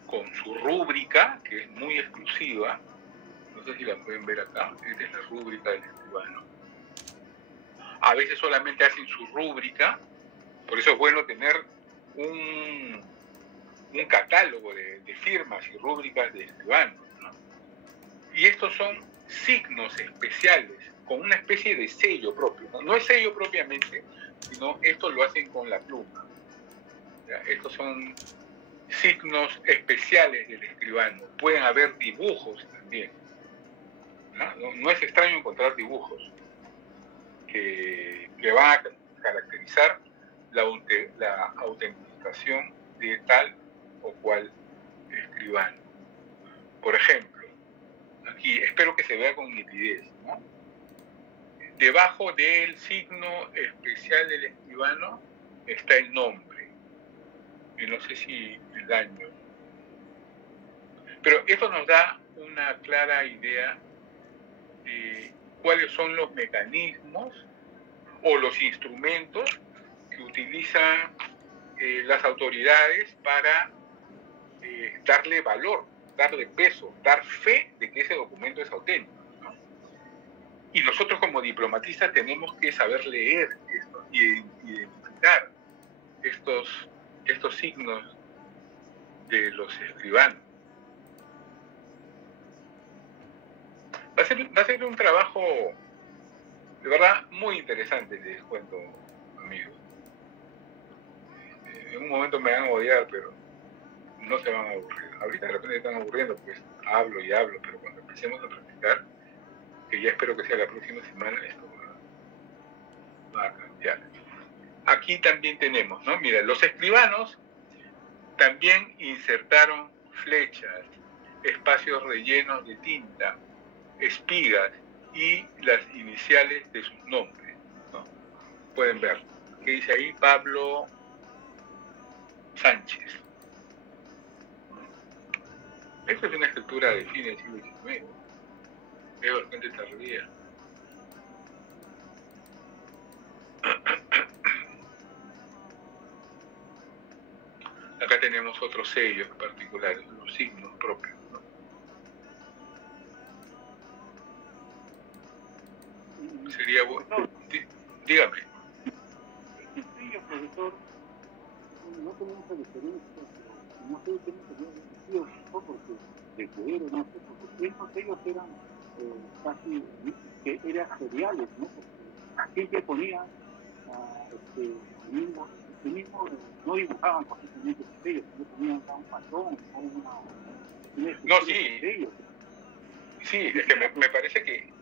con su rúbrica, que es muy exclusiva. No sé si la pueden ver acá. Esta es la rúbrica del escribano. A veces solamente hacen su rúbrica, por eso es bueno tener un catálogo de firmas y rúbricas de escribanos, ¿no? Y estos son signos especiales, con una especie de sello propio, ¿no? No es sello propiamente, sino esto lo hacen con la pluma. ¿Ya? Estos son signos especiales del escribano. Pueden haber dibujos también. No es extraño encontrar dibujos que van a caracterizar la autenticación de tal o cual escribano. Por ejemplo, aquí espero que se vea con nitidez, ¿no? Debajo del signo especial del escribano está el nombre, y no sé si el año. Pero esto nos da una clara idea de cuáles son los mecanismos o los instrumentos que utilizan las autoridades para darle valor, darle peso, dar fe de que ese documento es auténtico, ¿no? Y nosotros como diplomatistas tenemos que saber leer esto y identificar estos signos de los escribanos. Va a ser un trabajo de verdad muy interesante, les cuento, amigos. En un momento me van a odiar, pero no se van a aburrir. Ahorita de repente están aburriendo, pues hablo y hablo, pero cuando empecemos a practicar, que ya espero que sea la próxima semana, esto va a cambiar. Aquí también tenemos, ¿no? Mira, los escribanos también insertaron flechas, espacios rellenos de tinta, espigas y las iniciales de sus nombres, ¿no? Pueden ver, ¿qué dice ahí? Pablo Sánchez. Esta es una escritura de fin del siglo XIX, es bastante tardía. tenemos otros sellos particulares, los signos propios, ¿no? Sería bueno. Dígame. Sí, profesor, no tenemos referencia, no sé qué sería el sentido, porque de cuero, no sé, porque estos sellos eran casi, que eran seriales, ¿no? Porque siempre ponían el mismo no dibujaban constantemente los sellos, sino ponían un patrón o una no, sí. sellos. Sí, es que me parece que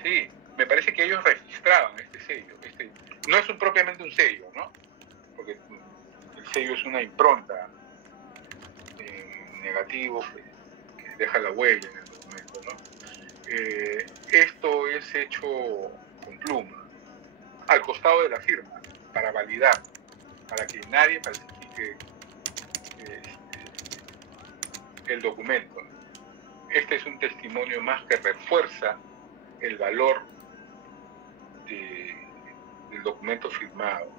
sí, me parece que ellos registraban este sello. No es propiamente un sello, ¿no? Porque el sello es una impronta negativo que deja la huella en el documento, ¿no? Esto es hecho con pluma, al costado de la firma, para validar, para que nadie falsifique el documento. Este es un testimonio más que refuerza el valor del documento firmado.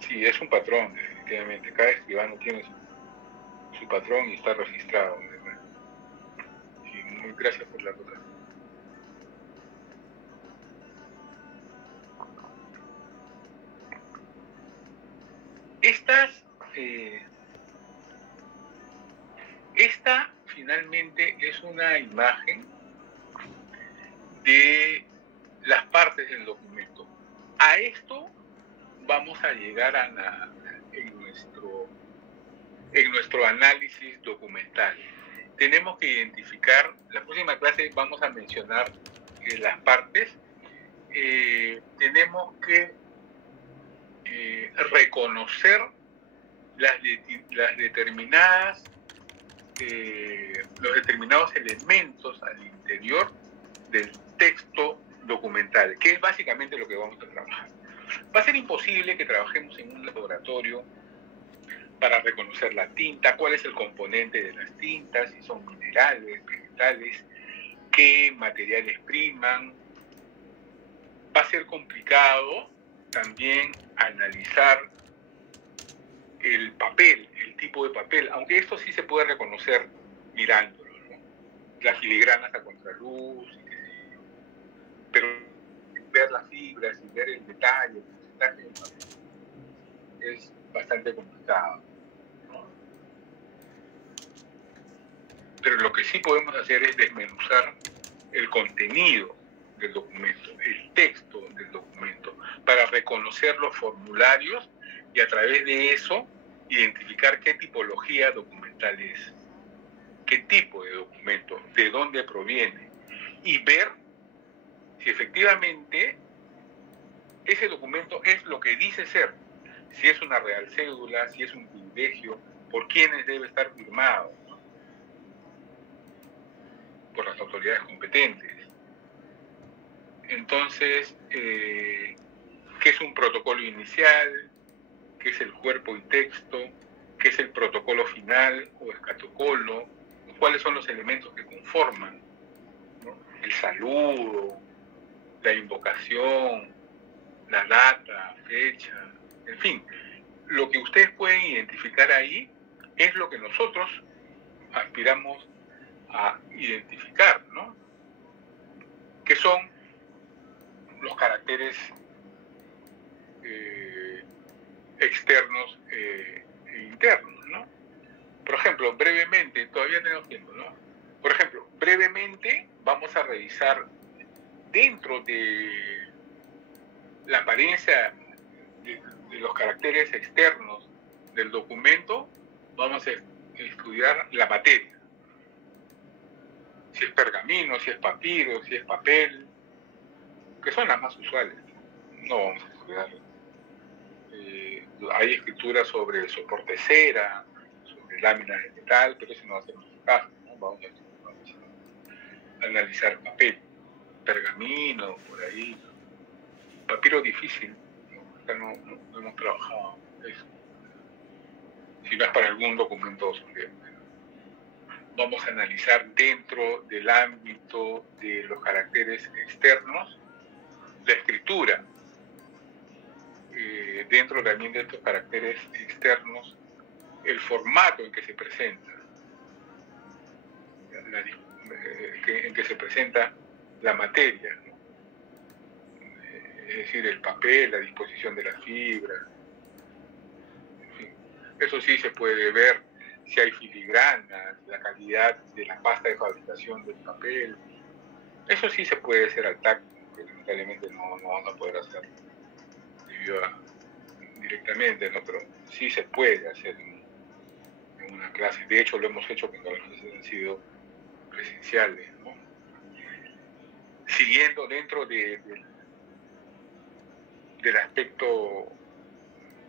Sí, es un patrón, definitivamente. Cada escribano tiene su patrón y está registrado, ¿verdad? Y muy gracias por la acotación. Esta finalmente es una imagen de las partes del documento. A esto vamos a llegar en nuestro análisis documental. Tenemos que identificar, la próxima clase vamos a mencionar las partes, tenemos que reconocer los determinados elementos al interior del texto documental, que es básicamente lo que vamos a trabajar. Va a ser imposible que trabajemos en un laboratorio para reconocer la tinta, cuál es el componente de las tintas, si son minerales, vegetales, qué materiales priman. Va a ser complicado también analizar el papel, el tipo de papel, aunque esto sí se puede reconocer mirándolo, ¿no? Las filigranas a contraluz, pero ver las fibras y ver el detalle, el porcentaje del papel, es bastante complicado, ¿no? Pero lo que sí podemos hacer es desmenuzar el contenido del documento, el texto del documento, para reconocer los formularios y a través de eso identificar qué tipología documental es, qué tipo de documento, de dónde proviene, y ver si efectivamente ese documento es lo que dice ser, si es una real cédula, si es un privilegio, por quiénes debe estar firmado, ¿no? Por las autoridades competentes. Entonces, ¿qué es un protocolo inicial? ¿Qué es el cuerpo y texto? ¿Qué es el protocolo final o escatocolo? ¿Cuáles son los elementos que conforman, ¿no? El saludo, la invocación, la data, fecha, en fin. Lo que ustedes pueden identificar ahí es lo que nosotros aspiramos a identificar, ¿no? Que son los caracteres externos e internos, ¿no? Por ejemplo, brevemente, todavía tenemos tiempo, ¿no? Por ejemplo, brevemente vamos a revisar dentro de la apariencia de los caracteres externos del documento, vamos a estudiar la materia. Si es pergamino, si es papiro, si es papel, que son las más usuales. No vamos a estudiar. Hay escrituras sobre soporte cera, sobre láminas de metal, pero eso no va a ser nuestro caso, ¿no? Vamos a analizar papel, pergamino, por ahí. Papiro difícil, ¿no? Acá no hemos trabajado eso. Si no es para algún documento sobre. Vamos a analizar dentro del ámbito de los caracteres externos la escritura. Dentro también de estos caracteres externos, el formato en que se presenta, en que se presenta la materia, ¿no? Es decir, el papel, la disposición de la fibra, en fin. Eso sí se puede ver si hay filigranas, la calidad de la pasta de fabricación del papel. Eso sí se puede hacer al tacto, que lamentablemente no vamos a poder hacerlo directamente, ¿no? Pero sí se puede hacer en una clase. De hecho, lo hemos hecho cuando las clases han sido presenciales, ¿no? Siguiendo dentro del aspecto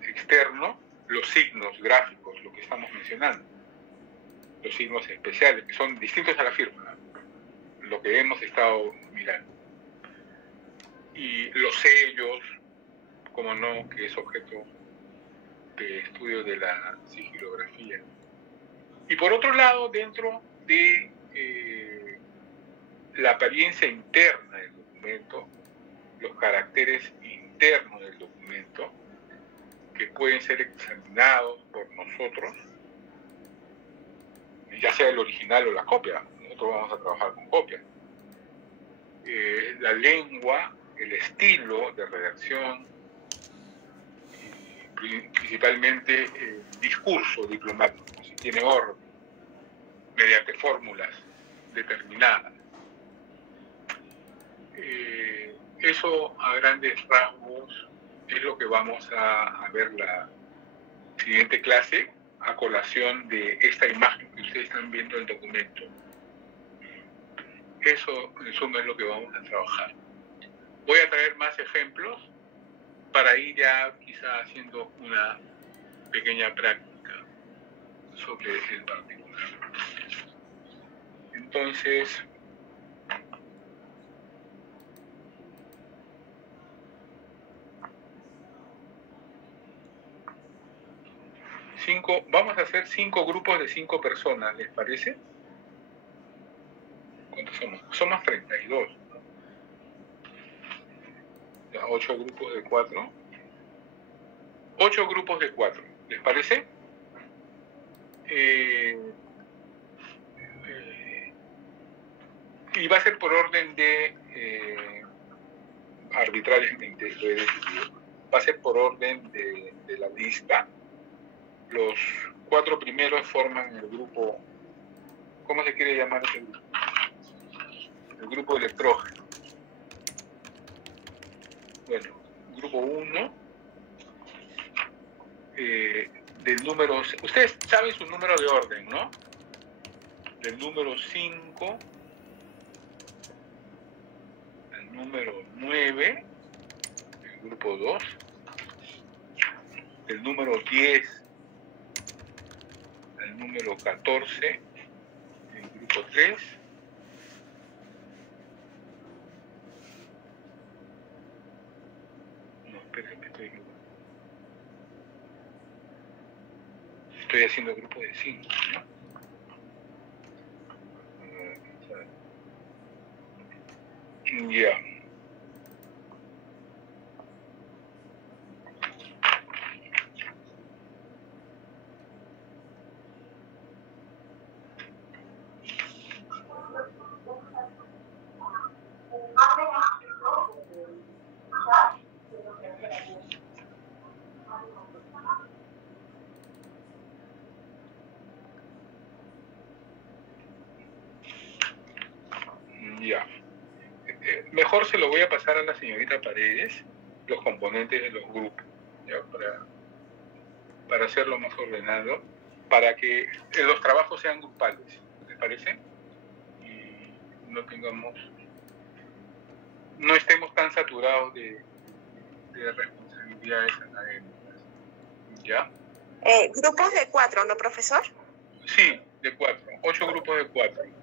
externo, los signos gráficos, lo que estamos mencionando, los signos especiales, que son distintos a la firma, lo que hemos estado mirando. Y los sellos, como no, que es objeto de estudio de la sigilografía. Y por otro lado, dentro de la apariencia interna del documento, los caracteres internos del documento, que pueden ser examinados por nosotros, ya sea el original o la copia. Nosotros vamos a trabajar con copia. La lengua, el estilo de redacción, principalmente el discurso diplomático, si tiene orden, mediante fórmulas determinadas. Eso a grandes rasgos es lo que vamos a ver la siguiente clase, a colación de esta imagen que ustedes están viendo del documento. Eso en suma es lo que vamos a trabajar. Voy a traer más ejemplos para ir ya quizá haciendo una pequeña práctica sobre el particular. Entonces, vamos a hacer 5 grupos de 5 personas, ¿les parece? ¿Cuántos somos? Somos 32. Ya, 8 grupos de 4. 8 grupos de 4, ¿les parece? Y va a ser por orden de arbitrariamente, va a ser por orden de la lista. Los 4 primeros forman el grupo, ¿cómo se quiere llamar ese grupo? El grupo electrógeno. Bueno, grupo 1, del número, ustedes saben su número de orden, ¿no? Del número 5 al número 9, el grupo 2, del número 10 al número 14, el grupo 3, no, espérenme, estoy haciendo grupo de 5, ¿no? Ya. Ya. Mejor se lo voy a pasar a la señorita Paredes, los componentes de los grupos, ¿ya? Para hacerlo más ordenado, para que los trabajos sean grupales, ¿les parece? Y no estemos tan saturados de responsabilidades académicas, ¿ya? Grupos de 4, ¿no, profesor? Sí, de 4, 8 grupos de 4. ¿Ya?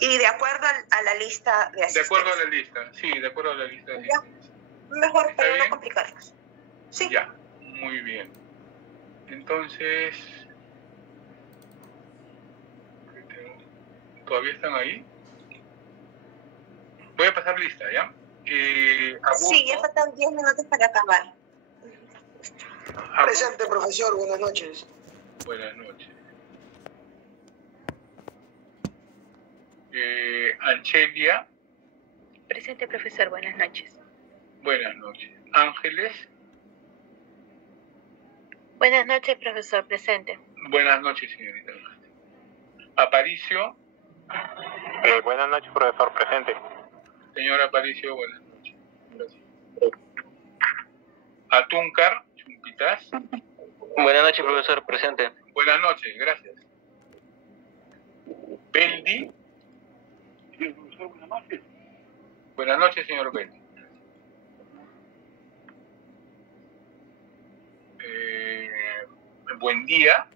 Y de acuerdo a la lista de asistentes. De acuerdo a la lista, sí, de acuerdo a la lista de asistentes. Mejor para no complicarnos. Sí. Ya, muy bien. Entonces, ¿todavía están ahí? Voy a pasar lista, ¿ya? Sí, ya faltan 10 minutos para acabar. Presente, profesor, buenas noches. Buenas noches. Anchelia. Presente, profesor. Buenas noches. Buenas noches. Ángeles. Buenas noches, profesor. Presente. Buenas noches, señorita. Aparicio. Buenas noches, profesor. Presente. Señor Aparicio, buenas noches. Gracias. Atúncar, Chumpitas. Buenas noches, profesor. Presente. Buenas noches, gracias. Beldi. Sí, profesor, buenas noches. Buenas noches, señor Beldi. Buen día.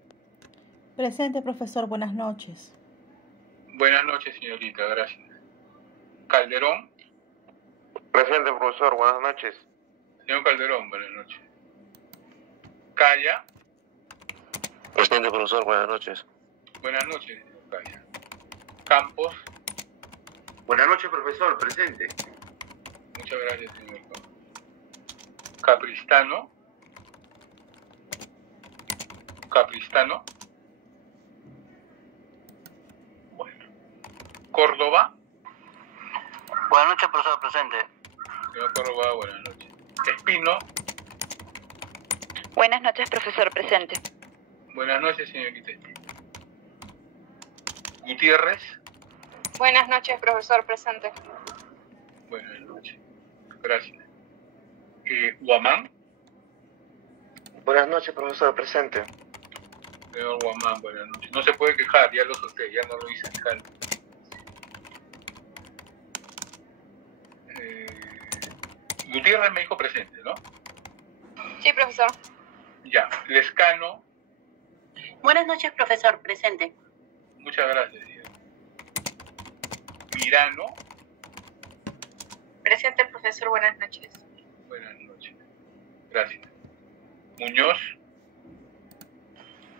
Presente, profesor. Buenas noches. Buenas noches, señorita. Gracias. Calderón. Presente, profesor. Buenas noches. Señor Calderón, buenas noches. Calla. Presente, profesor. Buenas noches. Buenas noches, señor Calla. Campos. Buenas noches, profesor. Presente. Muchas gracias, señor Campos. Capristano. Capristano. Bueno. Córdoba. Buenas noches, profesor. Presente. Señor Córdoba, buenas noches. Espino. Buenas noches, profesor. Presente. Buenas noches, señorita Espino. Gutiérrez. Buenas noches, profesor. Presente. Buenas noches. Gracias. Guamán. Buenas noches, profesor. Presente. Señor Guamán, buenas noches. No se puede quejar, ya lo solté, ya no lo hice en calma. Gutiérrez me dijo presente, ¿no? Sí, profesor. Ya. Lescano. Buenas noches, profesor. Presente. Muchas gracias, señor. Mirano. Presente, profesor. Buenas noches. Buenas noches. Gracias. Muñoz.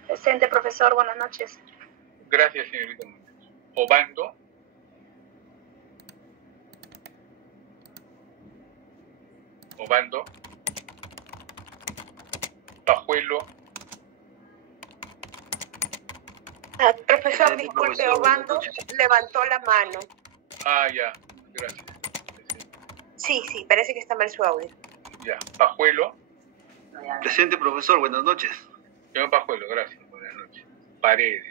Presente, profesor. Buenas noches. Gracias, señorita Muñoz. Obando. Obando. Pajuelo. Profesor, disculpe, Obando levantó la mano. Ah, ya. Gracias. Sí, parece que está mal su audio. Ya. Pajuelo. Presente, profesor. Buenas noches. Señor Pajuelo, gracias. Buenas noches. Paredes.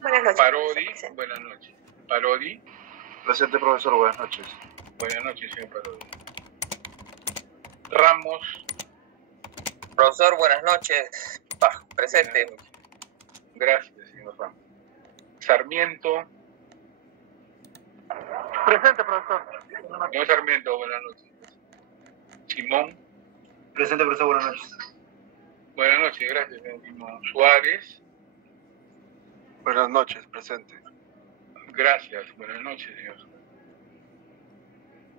Buenas noches. Parodi. Buenas noches. Parodi. Presente, profesor. Buenas noches. Buenas noches, señor Parodi. Ramos. Profesor, buenas noches. Presente. Buenas noches. Gracias, señor Ramos. Sarmiento. Presente, profesor. Señor Sarmiento, buenas noches. Simón. Presente, profesor. Buenas noches. Buenas noches, gracias, señor Simón. Suárez. Buenas noches. Presente. Gracias, buenas noches, señor.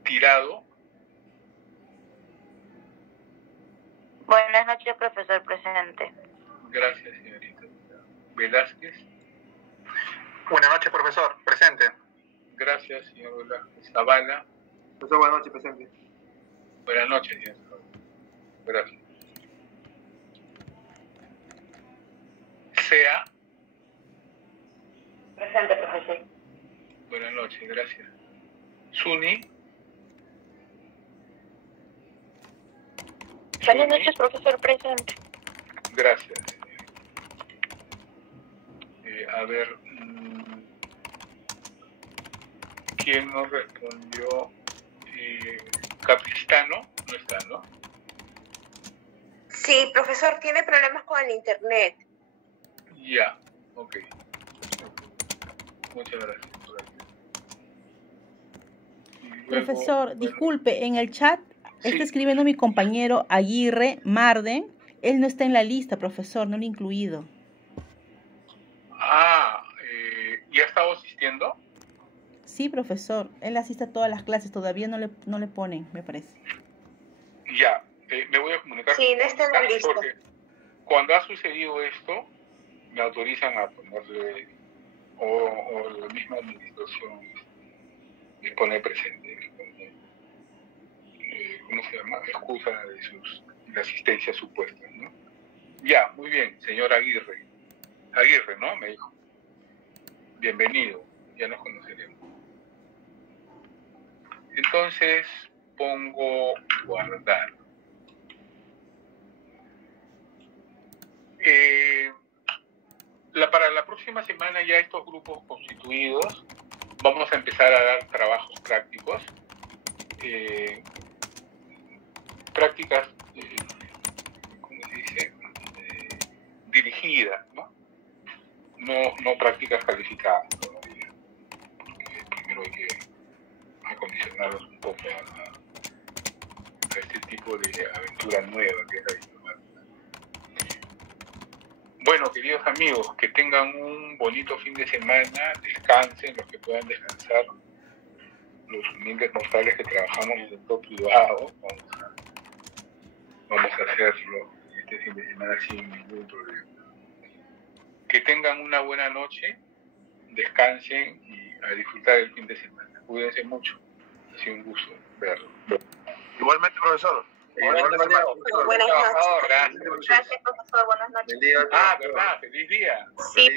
Tirado. Buenas noches, profesor. Presente. Gracias, señorita. Velázquez. Buenas noches, profesor. Presente. Gracias, señor Velázquez. Zavala. Profesor, buenas noches. Presente. Buenas noches, señor Zavala. Gracias. Sea. Presente, profesor. Buenas noches, gracias. Suni. Buenas noches, profesor. Presente. Gracias. A ver, ¿quién nos respondió? Capristano, no está, ¿no? Sí, profesor, tiene problemas con el internet. Ya, ok. Muchas gracias. Luego, Profesor, disculpe, en el chat está escribiendo mi compañero Aguirre Marden. Él no está en la lista, profesor, no lo he incluido. ¿ya ha estado asistiendo? Sí, profesor, él asiste a todas las clases, todavía no le ponen, me parece. Ya, me voy a comunicar. Sí, no está en la lista. Porque cuando ha sucedido esto, me autorizan a ponerle, o la misma administración me pone presente, ¿cómo se llama? Excusa de asistencia supuesta, ¿no? Ya, muy bien, señor Aguirre. Aguirre, ¿no? Me dijo. Bienvenido, ya nos conoceremos. Entonces pongo guardar. Para la próxima semana ya estos grupos constituidos vamos a empezar a dar trabajos prácticos. Prácticas, ¿cómo se dice? Dirigidas, ¿no? No prácticas calificadas todavía, porque primero hay que acondicionarlos un poco a este tipo de aventura nueva que es la diplomacia. Bueno, queridos amigos, que tengan un bonito fin de semana, descansen los que puedan descansar, los humildes mortales que trabajamos en el sector privado, vamos a hacerlo este fin de semana sin ningún problema. Que tengan una buena noche, descansen y a disfrutar el fin de semana. Cuídense mucho, ha sido un gusto verlo. Igualmente, profesor. Igualmente, Mateo. Buenas noches. Gracias. Gracias, profesor. Buenas noches. Buen día. ¿Verdad? Feliz día. Sí,